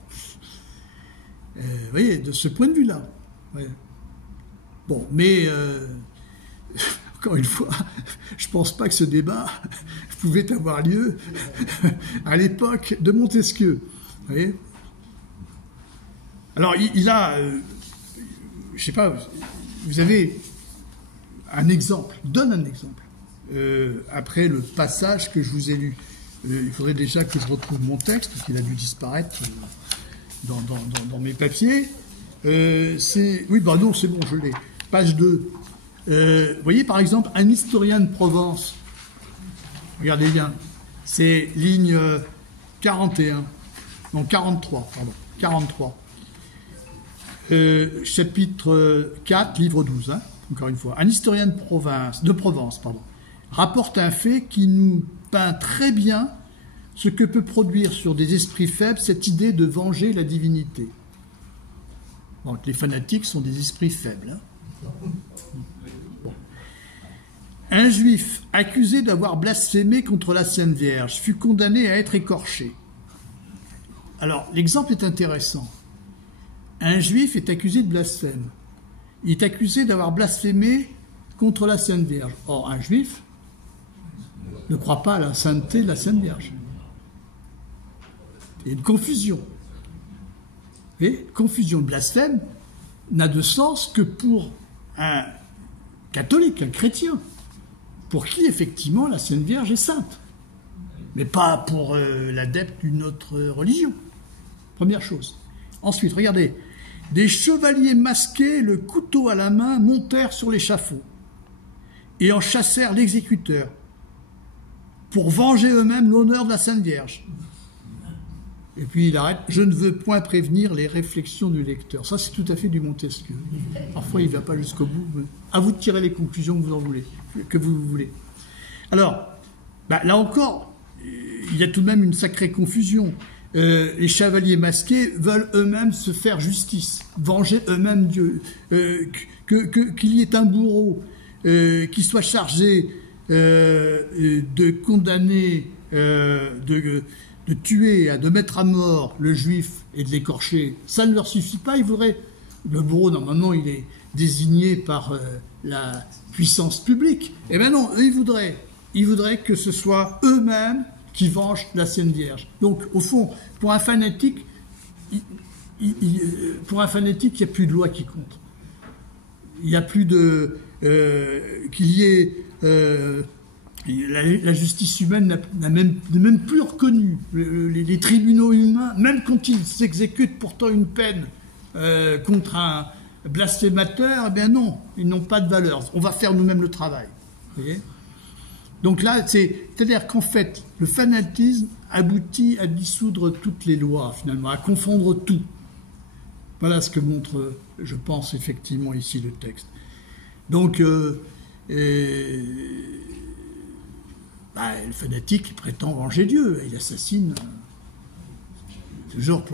Vous voyez, de ce point de vue-là. Ouais. Bon, mais encore une fois, je ne pense pas que ce débat pouvait avoir lieu à l'époque de Montesquieu. Vous voyez ? Alors, il a, je ne sais pas, vous avez un exemple, il donne un exemple, après le passage que je vous ai lu. Il faudrait déjà que je retrouve mon texte, parce qu'il a dû disparaître dans mes papiers. Oui, bah non, c'est bon, je l'ai. Page 2. Vous voyez, par exemple, un historien de Provence. Regardez bien. C'est ligne 41. Non, 43, pardon. 43. Chapitre 4, livre 12, hein, encore une fois. Un historien de Provence, rapporte un fait qui nous peint très bien ce que peut produire sur des esprits faibles cette idée de venger la divinité. Donc, les fanatiques sont des esprits faibles. Hein. Bon. Un juif accusé d'avoir blasphémé contre la Sainte Vierge fut condamné à être écorché. Alors, l'exemple est intéressant. Un juif est accusé de blasphème. Il est accusé d'avoir blasphémé contre la Sainte Vierge. Or, un juif ne croit pas à la sainteté de la Sainte Vierge. Il y a une confusion. Et confusion. Le blasphème n'a de sens que pour un catholique, un chrétien, pour qui, effectivement, la Sainte Vierge est sainte. Mais pas pour l'adepte d'une autre religion. Première chose. Ensuite, regardez. Des chevaliers masqués, le couteau à la main, montèrent sur l'échafaud et en chassèrent l'exécuteur pour venger eux-mêmes l'honneur de la Sainte Vierge. Et puis il arrête, je ne veux point prévenir les réflexions du lecteur. Ça, c'est tout à fait du Montesquieu. Parfois, il ne va pas jusqu'au bout. Mais à vous de tirer les conclusions que vous voulez. Alors, là encore, il y a tout de même une sacrée confusion. Les chevaliers masqués veulent eux-mêmes se faire justice, venger eux-mêmes Dieu. Qu'il y ait un bourreau qui soit chargé de condamner, de de tuer, de mettre à mort le juif et de l'écorcher, ça ne leur suffit pas. Ils voudraient... Le bourreau, normalement, il est désigné par la puissance publique. Eh bien non, eux, ils voudraient que ce soit eux-mêmes qui vengent la Sainte Vierge. Donc, au fond, pour un fanatique, il n'y a plus de loi qui compte. Il n'y a plus de... qu'il y ait... la justice humaine n'a même plus reconnu les tribunaux humains, même quand ils s'exécutent pourtant une peine contre un blasphémateur, eh bien non, ils n'ont pas de valeur. On va faire nous-mêmes le travail. Vous voyez ? Donc là, c'est-à-dire qu'en fait, le fanatisme aboutit à dissoudre toutes les lois, finalement, à confondre tout. Voilà ce que montre, je pense, effectivement ici le texte. Donc, le fanatique, il prétend venger Dieu, il assassine toujours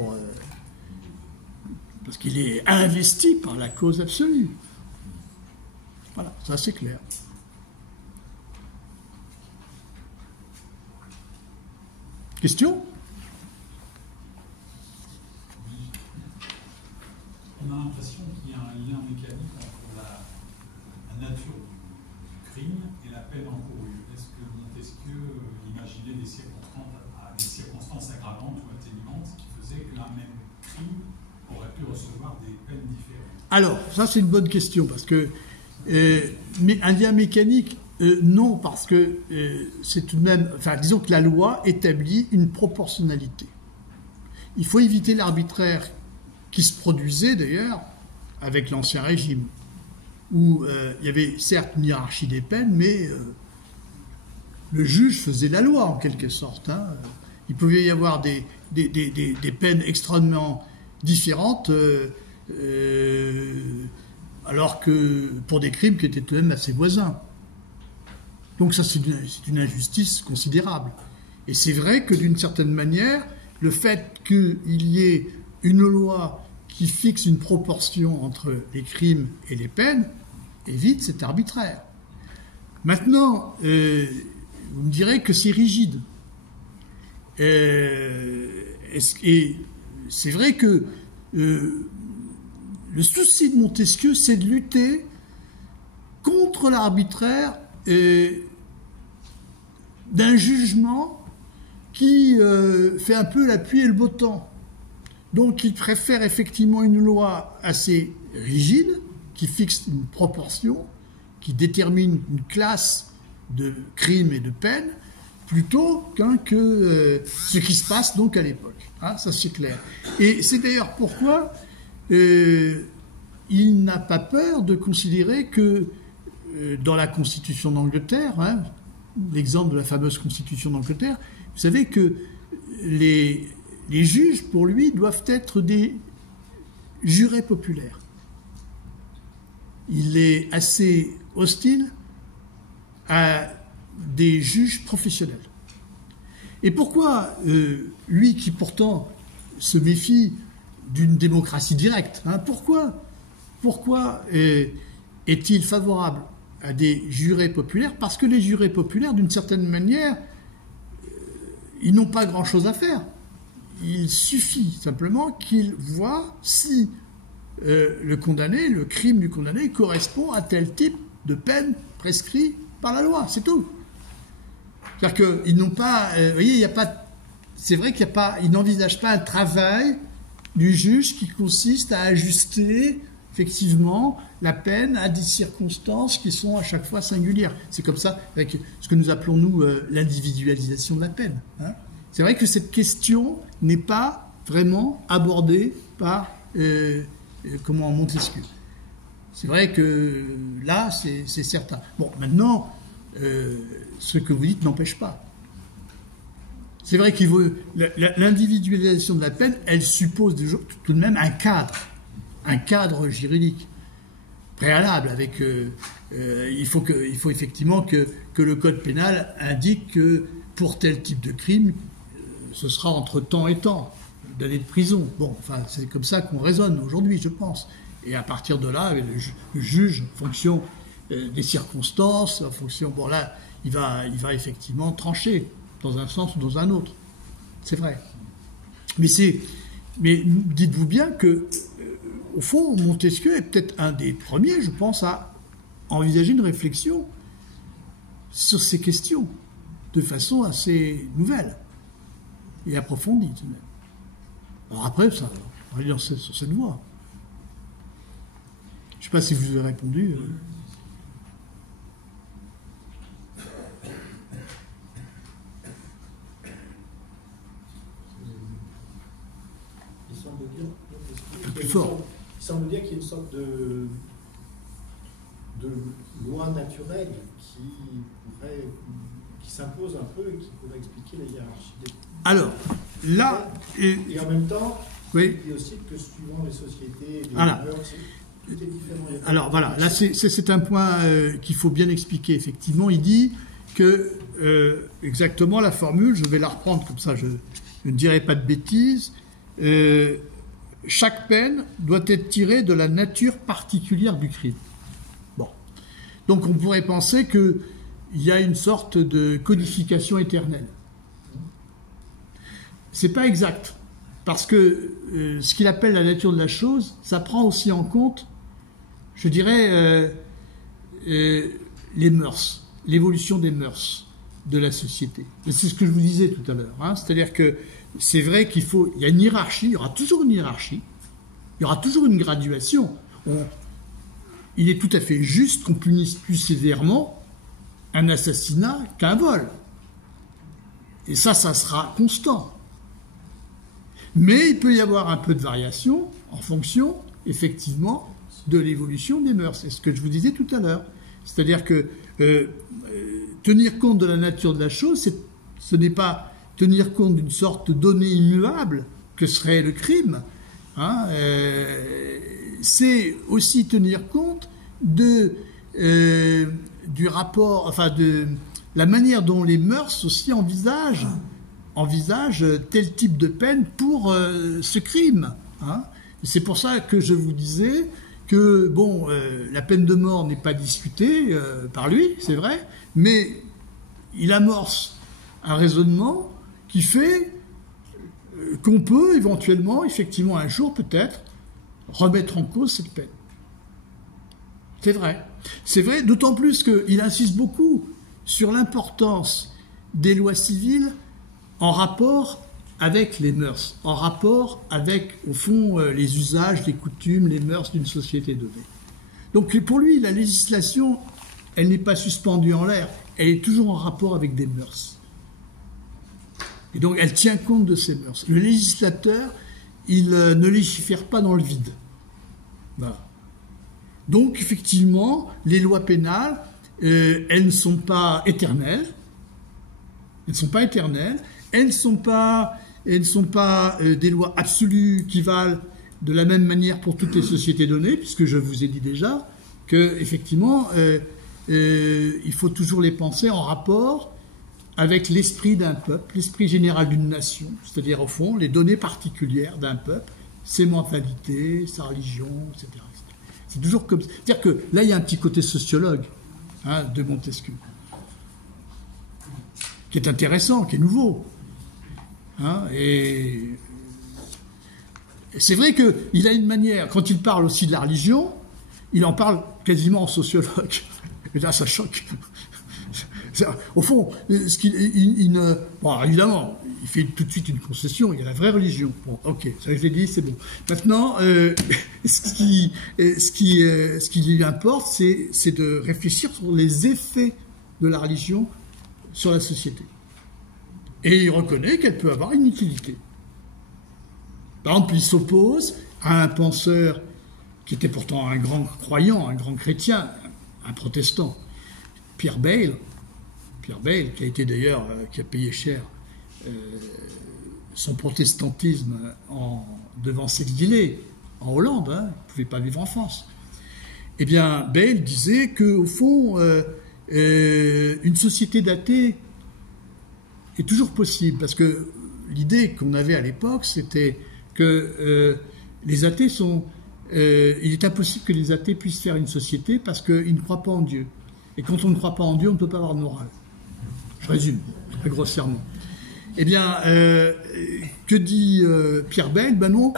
parce qu'il est investi par la cause absolue. Voilà, ça c'est clair. Question ? On a l'impression qu'il y a un lien mécanique entre la nature du crime et la peine encourue. Est-ce que Montesquieu imaginait des circonstances aggravantes ou atténuantes qui faisaient qu'un même crime aurait pu recevoir des peines différentes? Alors, ça c'est une bonne question, parce que mais un lien mécanique, non, parce que c'est tout de même... Enfin, disons que la loi établit une proportionnalité. Il faut éviter l'arbitraire qui se produisait d'ailleurs avec l'Ancien Régime, où il y avait certes une hiérarchie des peines, mais le juge faisait la loi en quelque sorte. Hein. Il pouvait y avoir des peines extrêmement différentes, alors que pour des crimes qui étaient tout de même assez voisins. Donc ça, c'est une injustice considérable. Et c'est vrai que d'une certaine manière, le fait qu'il y ait une loi qui fixe une proportion entre les crimes et les peines évite cet arbitraire. Maintenant, vous me direz que c'est rigide. Et c'est vrai que le souci de Montesquieu, c'est de lutter contre l'arbitraire d'un jugement qui fait un peu la pluie et le beau temps. Donc il préfère effectivement une loi assez rigide, qui fixe une proportion, qui détermine une classe de crimes et de peines, plutôt que ce qui se passe donc à l'époque. Hein, ça c'est clair. Et c'est d'ailleurs pourquoi il n'a pas peur de considérer que dans la Constitution d'Angleterre, hein, l'exemple de la fameuse Constitution d'Angleterre, vous savez que les juges, pour lui, doivent être des jurés populaires. Il est assez hostile à des juges professionnels. Et pourquoi lui qui pourtant se méfie d'une démocratie directe, hein, pourquoi est-il favorable à des jurés populaires? Parce que les jurés populaires, d'une certaine manière, ils n'ont pas grand-chose à faire. Il suffit simplement qu'ils voient si le condamné, le crime du condamné correspond à tel type de peine prescrit par la loi, c'est tout. C'est-à-dire qu'ils n'ont pas... vous voyez, il n'y a pas... C'est vrai qu'il n'y a pas... Ils n'envisagent pas un travail du juge qui consiste à ajuster effectivement la peine à des circonstances qui sont à chaque fois singulières. C'est comme ça avec ce que nous appelons, nous, l'individualisation de la peine. Hein. C'est vrai que cette question n'est pas vraiment abordée par Montesquieu. C'est vrai que là, c'est certain. Bon, maintenant, ce que vous dites n'empêche pas. C'est vrai qu'il veut l'individualisation de la peine, elle suppose tout de même un cadre juridique préalable. Avec, il faut effectivement que le code pénal indique que pour tel type de crime, ce sera entre temps et temps d'années de prison. Bon, enfin, c'est comme ça qu'on raisonne aujourd'hui, je pense. Et à partir de là, le juge, en fonction des circonstances, en fonction, bon là, il va effectivement trancher dans un sens ou dans un autre. C'est vrai. Mais dites-vous bien que, au fond, Montesquieu est peut-être un des premiers, je pense, à envisager une réflexion sur ces questions de façon assez nouvelle et approfondie. Alors après, ça, on va aller sur cette voie. Je ne sais pas si vous avez répondu. Il semble dire qu'il y a une sorte de loi naturelle qui s'impose un peu et qui pourrait expliquer la hiérarchie des... Alors, là... Et en même temps, oui. il dit aussi que suivant les sociétés, les voilà. mœurs, tout est différent. Alors voilà, là c'est un point qu'il faut bien expliquer. Effectivement, il dit que, exactement la formule, je vais la reprendre comme ça, je ne dirai pas de bêtises, chaque peine doit être tirée de la nature particulière du crime. Bon. Donc on pourrait penser qu'il y a une sorte de codification éternelle. C'est pas exact. Parce que ce qu'il appelle la nature de la chose, ça prend aussi en compte, je dirais, les mœurs, l'évolution des mœurs de la société. Et c'est ce que je vous disais tout à l'heure. Hein. C'est-à-dire que c'est vrai qu'il y a une hiérarchie, il y aura toujours une hiérarchie, il y aura toujours une graduation. Il est tout à fait juste qu'on punisse plus sévèrement un assassinat qu'un vol. Et ça sera constant. Mais il peut y avoir un peu de variation en fonction, effectivement, de l'évolution des mœurs. C'est ce que je vous disais tout à l'heure. C'est-à-dire que tenir compte de la nature de la chose, ce n'est pas tenir compte d'une sorte de donnée immuable que serait le crime. Hein, c'est aussi tenir compte du rapport, enfin de la manière dont les mœurs aussi envisagent tel type de peine pour ce crime. Hein. C'est pour ça que je vous disais que, bon, la peine de mort n'est pas discutée par lui, c'est vrai, mais il amorce un raisonnement qui fait qu'on peut éventuellement, effectivement, un jour peut-être, remettre en cause cette peine. C'est vrai. C'est vrai, d'autant plus qu'il insiste beaucoup sur l'importance des lois civiles en rapport avec les mœurs, en rapport avec, au fond, les usages, les coutumes, les mœurs d'une société donnée. Donc pour lui, la législation, elle n'est pas suspendue en l'air, elle est toujours en rapport avec des mœurs. Et donc elle tient compte de ces mœurs. Le législateur, il ne légifère pas dans le vide. Voilà. Donc effectivement, les lois pénales, elles ne sont pas éternelles. Elles ne sont pas éternelles. Elles ne sont pas des lois absolues qui valent de la même manière pour toutes les sociétés données, puisque je vous ai dit déjà que effectivement, il faut toujours les penser en rapport avec l'esprit d'un peuple, l'esprit général d'une nation, c'est-à-dire au fond les données particulières d'un peuple, ses mentalités, sa religion, etc. C'est toujours comme ça. C'est-à-dire que là, il y a un petit côté sociologue de Montesquieu, qui est intéressant, qui est nouveau. Et c'est vrai qu'il a une manière, quand il parle aussi de la religion, il en parle quasiment en sociologue. Et là, ça choque. Au fond, bon, évidemment, il fait tout de suite une concession, il y a la vraie religion. Bon, ok, ça je l'ai dit, c'est bon. Maintenant, ce qui lui importe, c'est de réfléchir sur les effets de la religion sur la société. Et il reconnaît qu'elle peut avoir une utilité. Par exemple, il s'oppose à un penseur qui était pourtant un grand croyant, un grand chrétien, un protestant, Pierre Bayle, qui a été d'ailleurs, qui a payé cher son protestantisme devant s'exiler en Hollande, il ne pouvait pas vivre en France. Eh bien, Bayle disait qu'au fond, une société d'athées est toujours possible, parce que l'idée qu'on avait à l'époque, c'était que les athées sont... il est impossible que les athées puissent faire une société parce qu'ils ne croient pas en Dieu. Et quand on ne croit pas en Dieu, on ne peut pas avoir de morale. Je résume, très grossièrement. Eh bien, que dit Pierre Bayle? Ben non,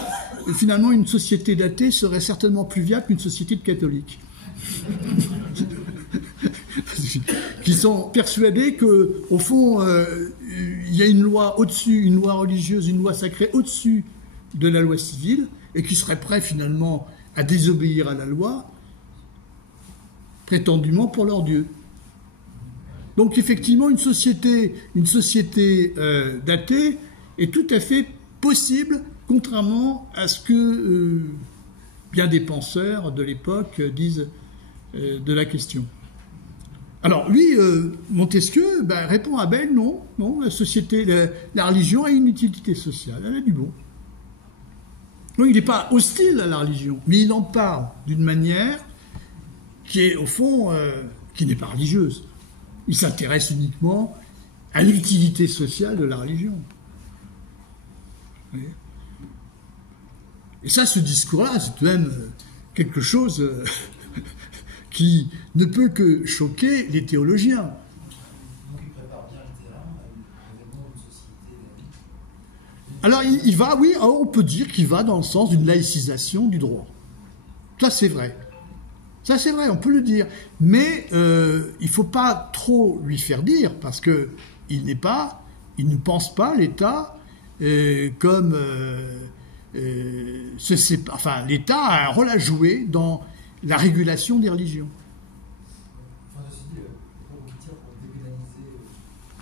finalement, une société d'athées serait certainement plus viable qu'une société de catholiques. Qui sont persuadés que, au fond, il y a une loi au-dessus, une loi religieuse, une loi sacrée au-dessus de la loi civile, et qui seraient prêts finalement à désobéir à la loi, prétendument pour leur Dieu. Donc effectivement, une société d'athées est tout à fait possible, contrairement à ce que bien des penseurs de l'époque disent de la question. Alors lui, Montesquieu, répond à Bayle, non, la religion a une utilité sociale, elle a du bon. Donc il n'est pas hostile à la religion, mais il en parle d'une manière qui est, au fond, qui n'est pas religieuse. Il s'intéresse uniquement à l'utilité sociale de la religion. Et ça, ce discours-là, c'est tout de même quelque chose qui ne peut que choquer les théologiens. Donc il prépare bien le terrain à l'événement d'une société. Alors il va, oui, on peut dire qu'il va dans le sens d'une laïcisation du droit. Ça, c'est vrai. Ça, c'est vrai, on peut le dire. Mais il ne faut pas trop lui faire dire, parce que il ne pense pas l'État comme... l'État a un rôle à jouer dans la régulation des religions. Enfin, je me suis dit, pour vous dire, pour dépénaliser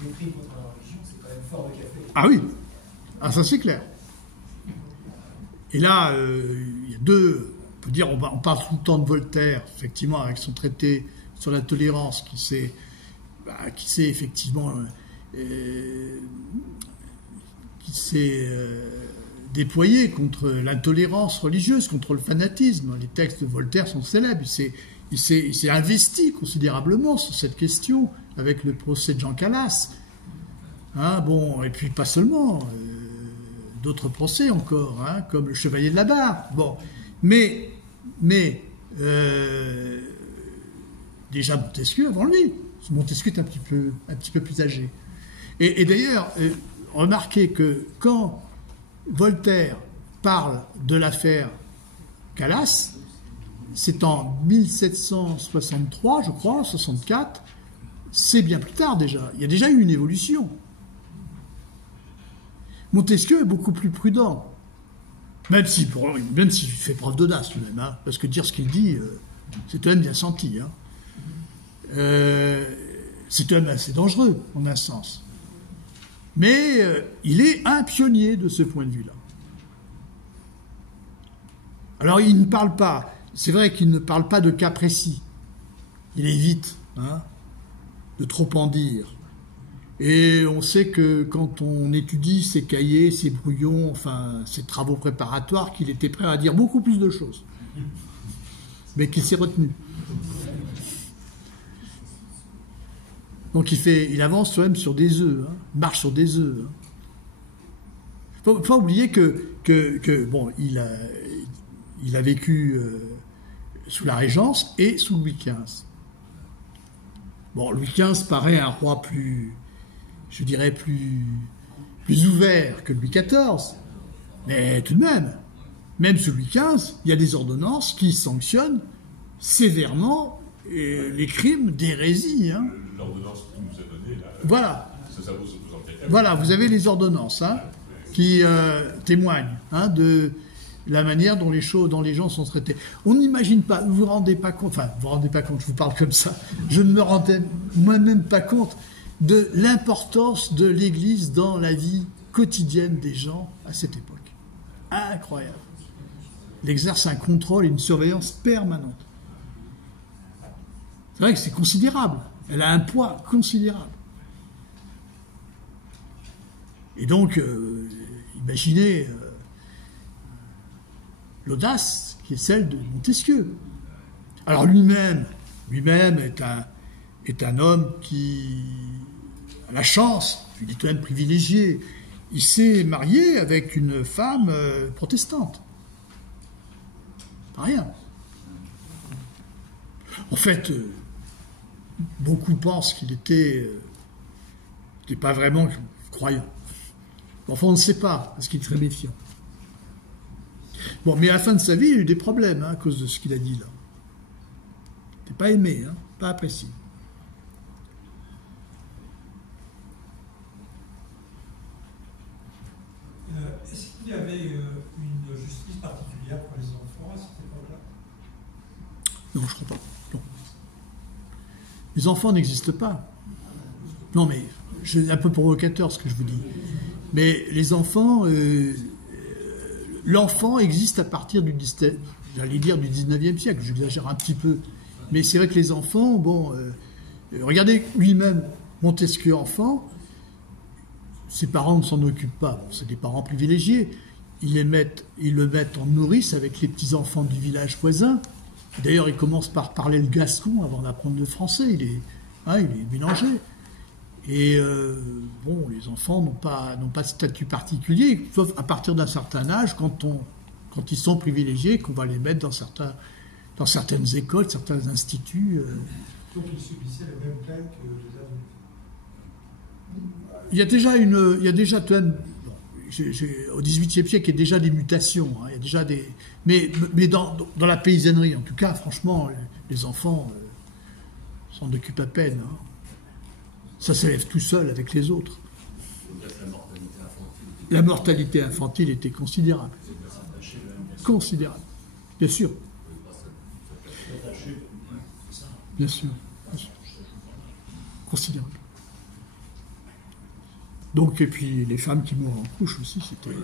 les crimes contre la religion, c'est quand même fort le café. Ah oui, ça c'est clair. Et là, il y a deux... On peut dire, on parle tout le temps de Voltaire, effectivement, avec son traité sur la tolérance, qui s'est effectivement déployé contre l'intolérance religieuse, contre le fanatisme. Les textes de Voltaire sont célèbres. Il s'est investi considérablement sur cette question avec le procès de Jean Calas. Et puis pas seulement, d'autres procès encore, comme le Chevalier de la Barre. Bon. Mais déjà Montesquieu avant lui. Montesquieu est un petit peu plus âgé. Et d'ailleurs, remarquez que quand Voltaire parle de l'affaire Calas, c'est en 1763, je crois, 64, c'est bien plus tard déjà. Il y a déjà eu une évolution. Montesquieu est beaucoup plus prudent. Même s'il fait preuve d'audace tout de même, parce que dire ce qu'il dit, c'est tout de même bien senti. C'est tout de même assez dangereux, en un sens. Mais il est un pionnier de ce point de vue-là. Alors il ne parle pas, c'est vrai qu'il ne parle pas de cas précis. Il évite de trop en dire. Et on sait que quand on étudie ses cahiers, ses brouillons, ses travaux préparatoires, qu'il était prêt à dire beaucoup plus de choses. Mais qu'il s'est retenu. Donc il avance quand même sur des œufs, marche sur des œufs. Faut pas oublier il a vécu sous la Régence et sous Louis XV. Bon, Louis XV paraît un roi plus ouvert que Louis XIV. Mais tout de même sous Louis XV, il y a des ordonnances qui sanctionnent sévèrement les crimes d'hérésie. L'ordonnance que nous a donnée, là, voilà. Ça vaut sur 12 ans. Voilà, vous avez les ordonnances qui témoignent de la manière dont les gens sont traités. On n'imagine pas, vous vous rendez pas compte, je vous parle comme ça, je ne me rendais moi-même pas compte de l'importance de l'Église dans la vie quotidienne des gens à cette époque. Incroyable. Elle exerce un contrôle et une surveillance permanente. C'est vrai que c'est considérable. Elle a un poids considérable. Et donc, imaginez l'audace qui est celle de Montesquieu. Alors lui-même est un homme qui a la chance, il est tout de même privilégié. Il s'est marié avec une femme protestante. Pas rien. En fait, beaucoup pensent qu'il n'était pas vraiment croyant. Enfin, on ne sait pas, parce qu'il est très méfiant. Bon, mais à la fin de sa vie, il a eu des problèmes à cause de ce qu'il a dit là. Il n'était pas aimé, pas apprécié. Est-ce qu'il y avait une justice particulière pour les enfants à cette époque-là? Non, je ne crois pas. Non. Les enfants n'existent pas. Non, mais c'est un peu provocateur ce que je vous dis. Mais les enfants, l'enfant existe à partir du 19e siècle, j'exagère un petit peu. Mais c'est vrai que les enfants, bon, regardez lui-même, Montesquieu enfant, ses parents ne s'en occupent pas. Bon, c'est des parents privilégiés. Ils le mettent en nourrice avec les petits-enfants du village voisin. D'ailleurs, il commence par parler le gascon avant d'apprendre le français. Il est mélangé. Et bon, les enfants n'ont pas de statut particulier, sauf à partir d'un certain âge, quand ils sont privilégiés, qu'on va les mettre dans certaines écoles, certains instituts. Donc ils subissaient les mêmes peines que les adultes. Il y a déjà au XVIIIe siècle, il y a déjà des mutations. Il y a déjà mais dans la paysannerie, en tout cas, franchement, les enfants s'en occupent à peine. Ça s'élève tout seul avec les autres. La mortalité infantile était considérable. Considérable. Bien sûr. Bien sûr. Considérable. Donc, et puis les femmes qui mourent en couche aussi, c'était...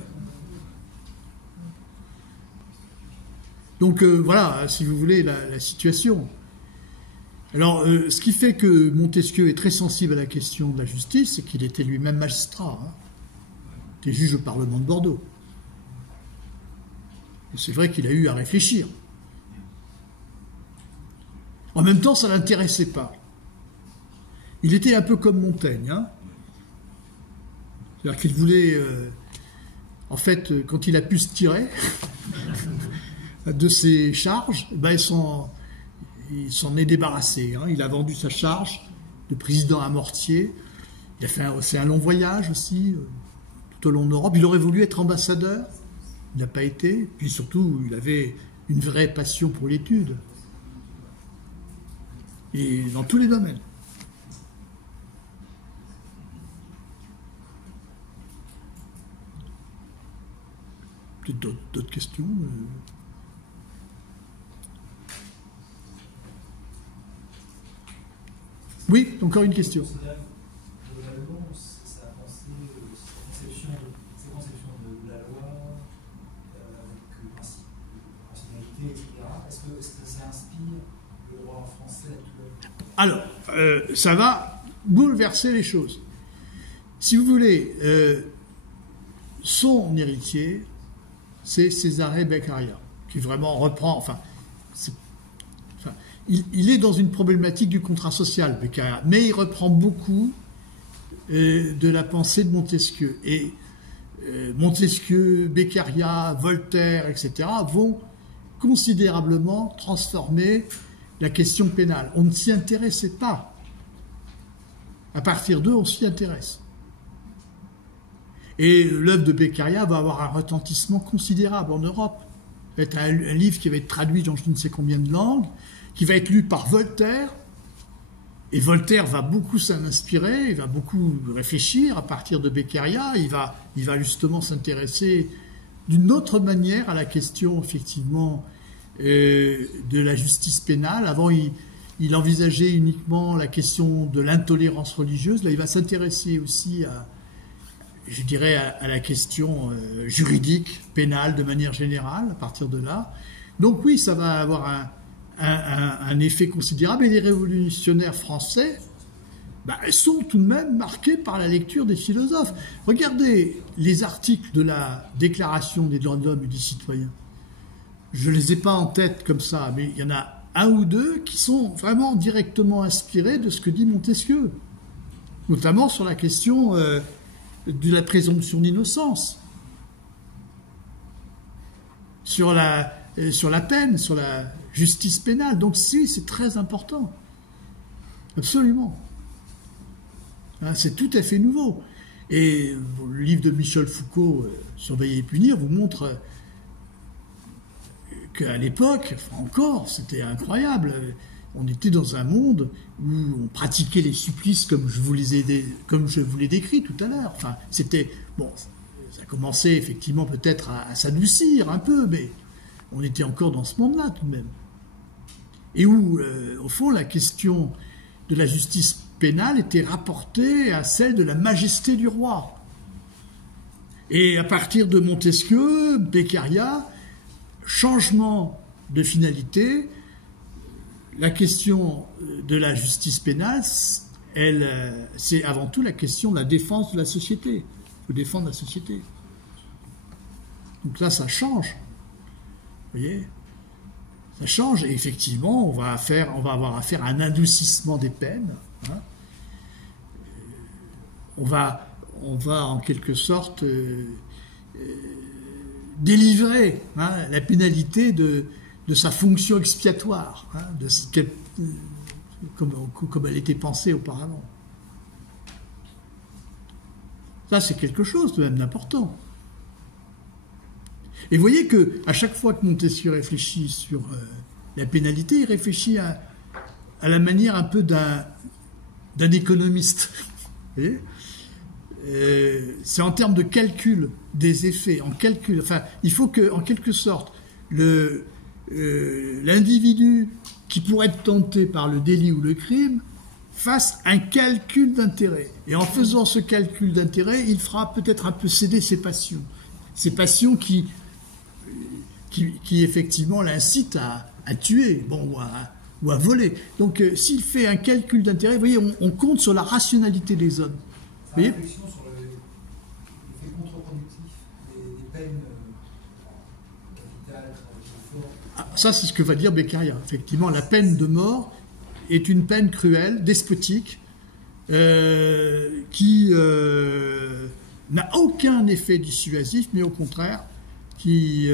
Donc voilà, si vous voulez, la situation. Alors, ce qui fait que Montesquieu est très sensible à la question de la justice, c'est qu'il était lui-même magistrat. Il était juge au Parlement de Bordeaux. Et c'est vrai qu'il a eu à réfléchir. En même temps, ça ne l'intéressait pas. Il était un peu comme Montaigne. C'est-à-dire qu'il voulait... en fait, quand il a pu se tirer de ses charges, il s'en est débarrassé. Il a vendu sa charge de président à Mortier. Il a fait un long voyage aussi, tout au long de l'Europe. Il aurait voulu être ambassadeur. Il n'a pas été. Puis surtout, il avait une vraie passion pour l'étude. Et dans tous les domaines. Peut-être d'autres questions. Oui, encore une question. Globalement, sa pensée, ses conceptions de la loi, avec principe de rationalité, etc., est-ce que ça inspire le droit français actuel? Alors, ça va bouleverser les choses. Si vous voulez, son héritier, c'est Cesare Beccaria, qui vraiment reprend... Il est dans une problématique du contrat social, Beccaria, mais il reprend beaucoup de la pensée de Montesquieu. Et Montesquieu, Beccaria, Voltaire, etc., vont considérablement transformer la question pénale. On ne s'y intéressait pas. À partir d'eux, on s'y intéresse. Et l'œuvre de Beccaria va avoir un retentissement considérable en Europe. Ça va être un livre qui va être traduit dans je ne sais combien de langues, qui va être lu par Voltaire, et Voltaire va beaucoup s'en inspirer, il va beaucoup réfléchir à partir de Beccaria, il va justement s'intéresser d'une autre manière à la question, effectivement, de la justice pénale. Avant, il envisageait uniquement la question de l'intolérance religieuse, là il va s'intéresser aussi à la question juridique, pénale, de manière générale, à partir de là. Donc oui, ça va avoir un effet considérable, et les révolutionnaires français sont tout de même marqués par la lecture des philosophes. Regardez les articles de la Déclaration des droits de l'homme et du citoyen. Je ne les ai pas en tête comme ça, mais il y en a un ou deux qui sont vraiment directement inspirés de ce que dit Montesquieu, notamment sur la question de la présomption d'innocence, sur la peine, sur la justice pénale. Donc si, c'est très important. Absolument. C'est tout à fait nouveau. Et le livre de Michel Foucault, Surveiller et punir, vous montre qu'à l'époque, encore, c'était incroyable. On était dans un monde où on pratiquait les supplices comme je vous l'ai décrit tout à l'heure. Enfin, c'était bon, ça commençait effectivement peut-être à s'adoucir un peu, mais on était encore dans ce monde-là tout de même. Et où, au fond, la question de la justice pénale était rapportée à celle de la majesté du roi. Et à partir de Montesquieu, Beccaria, changement de finalité, la question de la justice pénale, c'est avant tout la question de la défense de la société. Il faut défendre la société. Donc là, ça change. Vous voyez ? Ça change, et effectivement, on va avoir affaire à un adoucissement des peines. Hein. On va en quelque sorte délivrer la pénalité de sa fonction expiatoire, comme elle était pensée auparavant. Ça, c'est quelque chose de même d'important. Et vous voyez qu'à chaque fois que Montesquieu réfléchit sur la pénalité, il réfléchit à la manière un peu d'un économiste. Vous voyez ? C'est en termes de calcul des effets, enfin, il faut que, en quelque sorte, l'individu qui pourrait être tenté par le délit ou le crime fasse un calcul d'intérêt. Et en faisant ce calcul d'intérêt, il fera peut-être un peu céder ses passions qui effectivement l'incitent à tuer, ou à voler. Donc, s'il fait un calcul d'intérêt, vous voyez, on compte sur la rationalité des hommes. Une réflexion sur l'effet contre-productif des peines capitales, fortes. Ça, c'est ce que va dire Beccaria. Effectivement, la peine de mort est une peine cruelle, despotique, qui n'a aucun effet dissuasif, mais au contraire, qui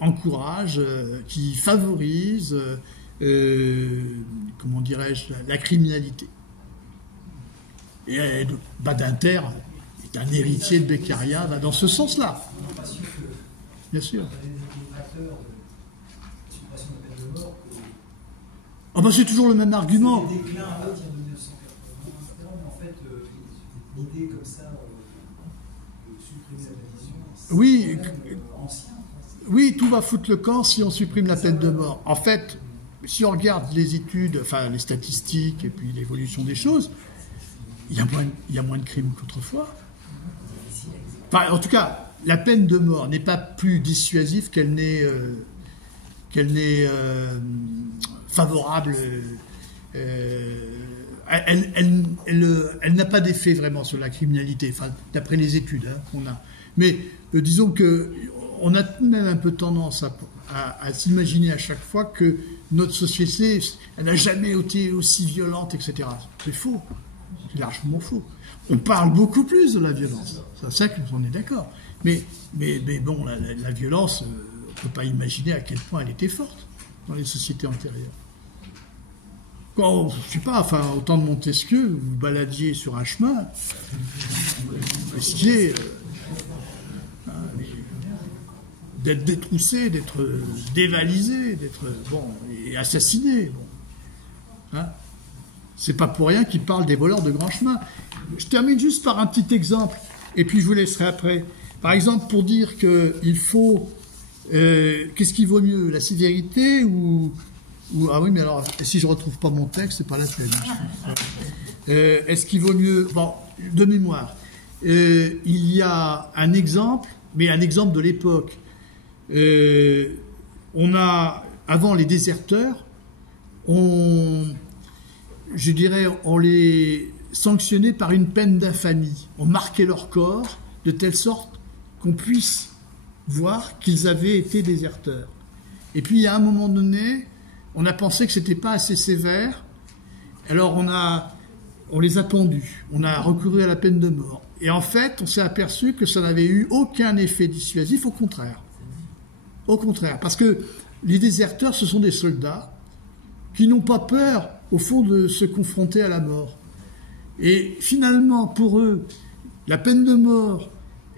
encourage, qui favorise, comment dirais-je, la criminalité. Et Badinter est un héritier de Beccaria, va dans ce sens-là. Bien sûr. Ah ben c'est toujours le même argument. Le déclin à partir de 1980, etc. Mais en fait, l'idée comme ça de supprimer la pétition, c'est Oui, ancien. Oui, tout va foutre le camp si on supprime la peine de mort. En fait, si on regarde les études, enfin les statistiques et puis l'évolution des choses, il y a moins de crimes qu'autrefois. Enfin, en tout cas, la peine de mort n'est pas plus dissuasive qu'elle n'est favorable. Elle n'a pas d'effet vraiment sur la criminalité, enfin, d'après les études qu'on a. Mais disons qu'on a tout de même un peu tendance à s'imaginer à chaque fois que notre société, elle n'a jamais été aussi violente, etc. C'est faux. C'est largement faux. On parle beaucoup plus de la violence. C'est ça qu'on est d'accord. Mais bon, la violence, on ne peut pas imaginer à quel point elle était forte dans les sociétés antérieures. Quand, je ne sais pas, enfin, au temps de Montesquieu, vous baladiez sur un chemin, vous risquiez d'être détroussé, d'être dévalisé, d'être et assassiné. Bon. Hein? C'est pas pour rien qu'il parle des voleurs de grands chemins. Je termine juste par un petit exemple, et puis je vous laisserai après. Par exemple, pour dire qu'il faut... qu'est-ce qui vaut mieux, la sévérité ou... Ah oui, mais alors, si je ne retrouve pas mon texte, c'est pas la peine. Est-ce qu'il vaut mieux... Bon, de mémoire. Il y a un exemple, mais un exemple de l'époque. On a, avant les déserteurs, on les sanctionnait par une peine d'infamie. On marquait leur corps de telle sorte qu'on puisse voir qu'ils avaient été déserteurs. Et puis, à un moment donné, on a pensé que c'était pas assez sévère, alors on les a pendus. On a recouru à la peine de mort. Et en fait, on s'est aperçu que ça n'avait eu aucun effet dissuasif, au contraire. Au contraire, parce que les déserteurs, ce sont des soldats qui n'ont pas peur, au fond, de se confronter à la mort. Et finalement, pour eux, la peine de mort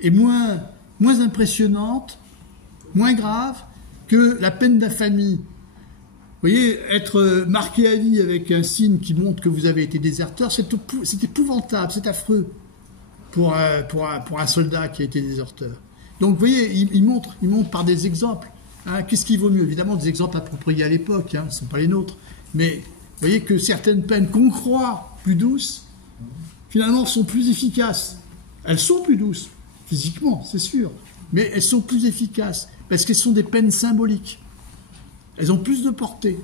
est moins impressionnante, moins grave que la peine d'infamie. Vous voyez, être marqué à vie avec un signe qui montre que vous avez été déserteur, c'est épouvantable, c'est affreux pour un soldat qui a été déserteur. Donc, vous voyez, il montre par des exemples. Hein, qu'est-ce qui vaut mieux? Évidemment, des exemples appropriés à l'époque, hein, ce ne sont pas les nôtres. Mais vous voyez que certaines peines qu'on croit plus douces, finalement, sont plus efficaces. Elles sont plus douces, physiquement, c'est sûr, mais elles sont plus efficaces, parce qu'elles sont des peines symboliques. Elles ont plus de portée.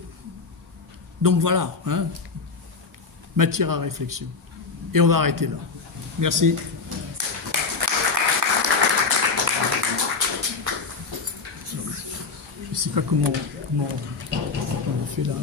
Donc voilà, hein, matière à réflexion. Et on va arrêter là. Merci. Je ne sais pas comment on fait là.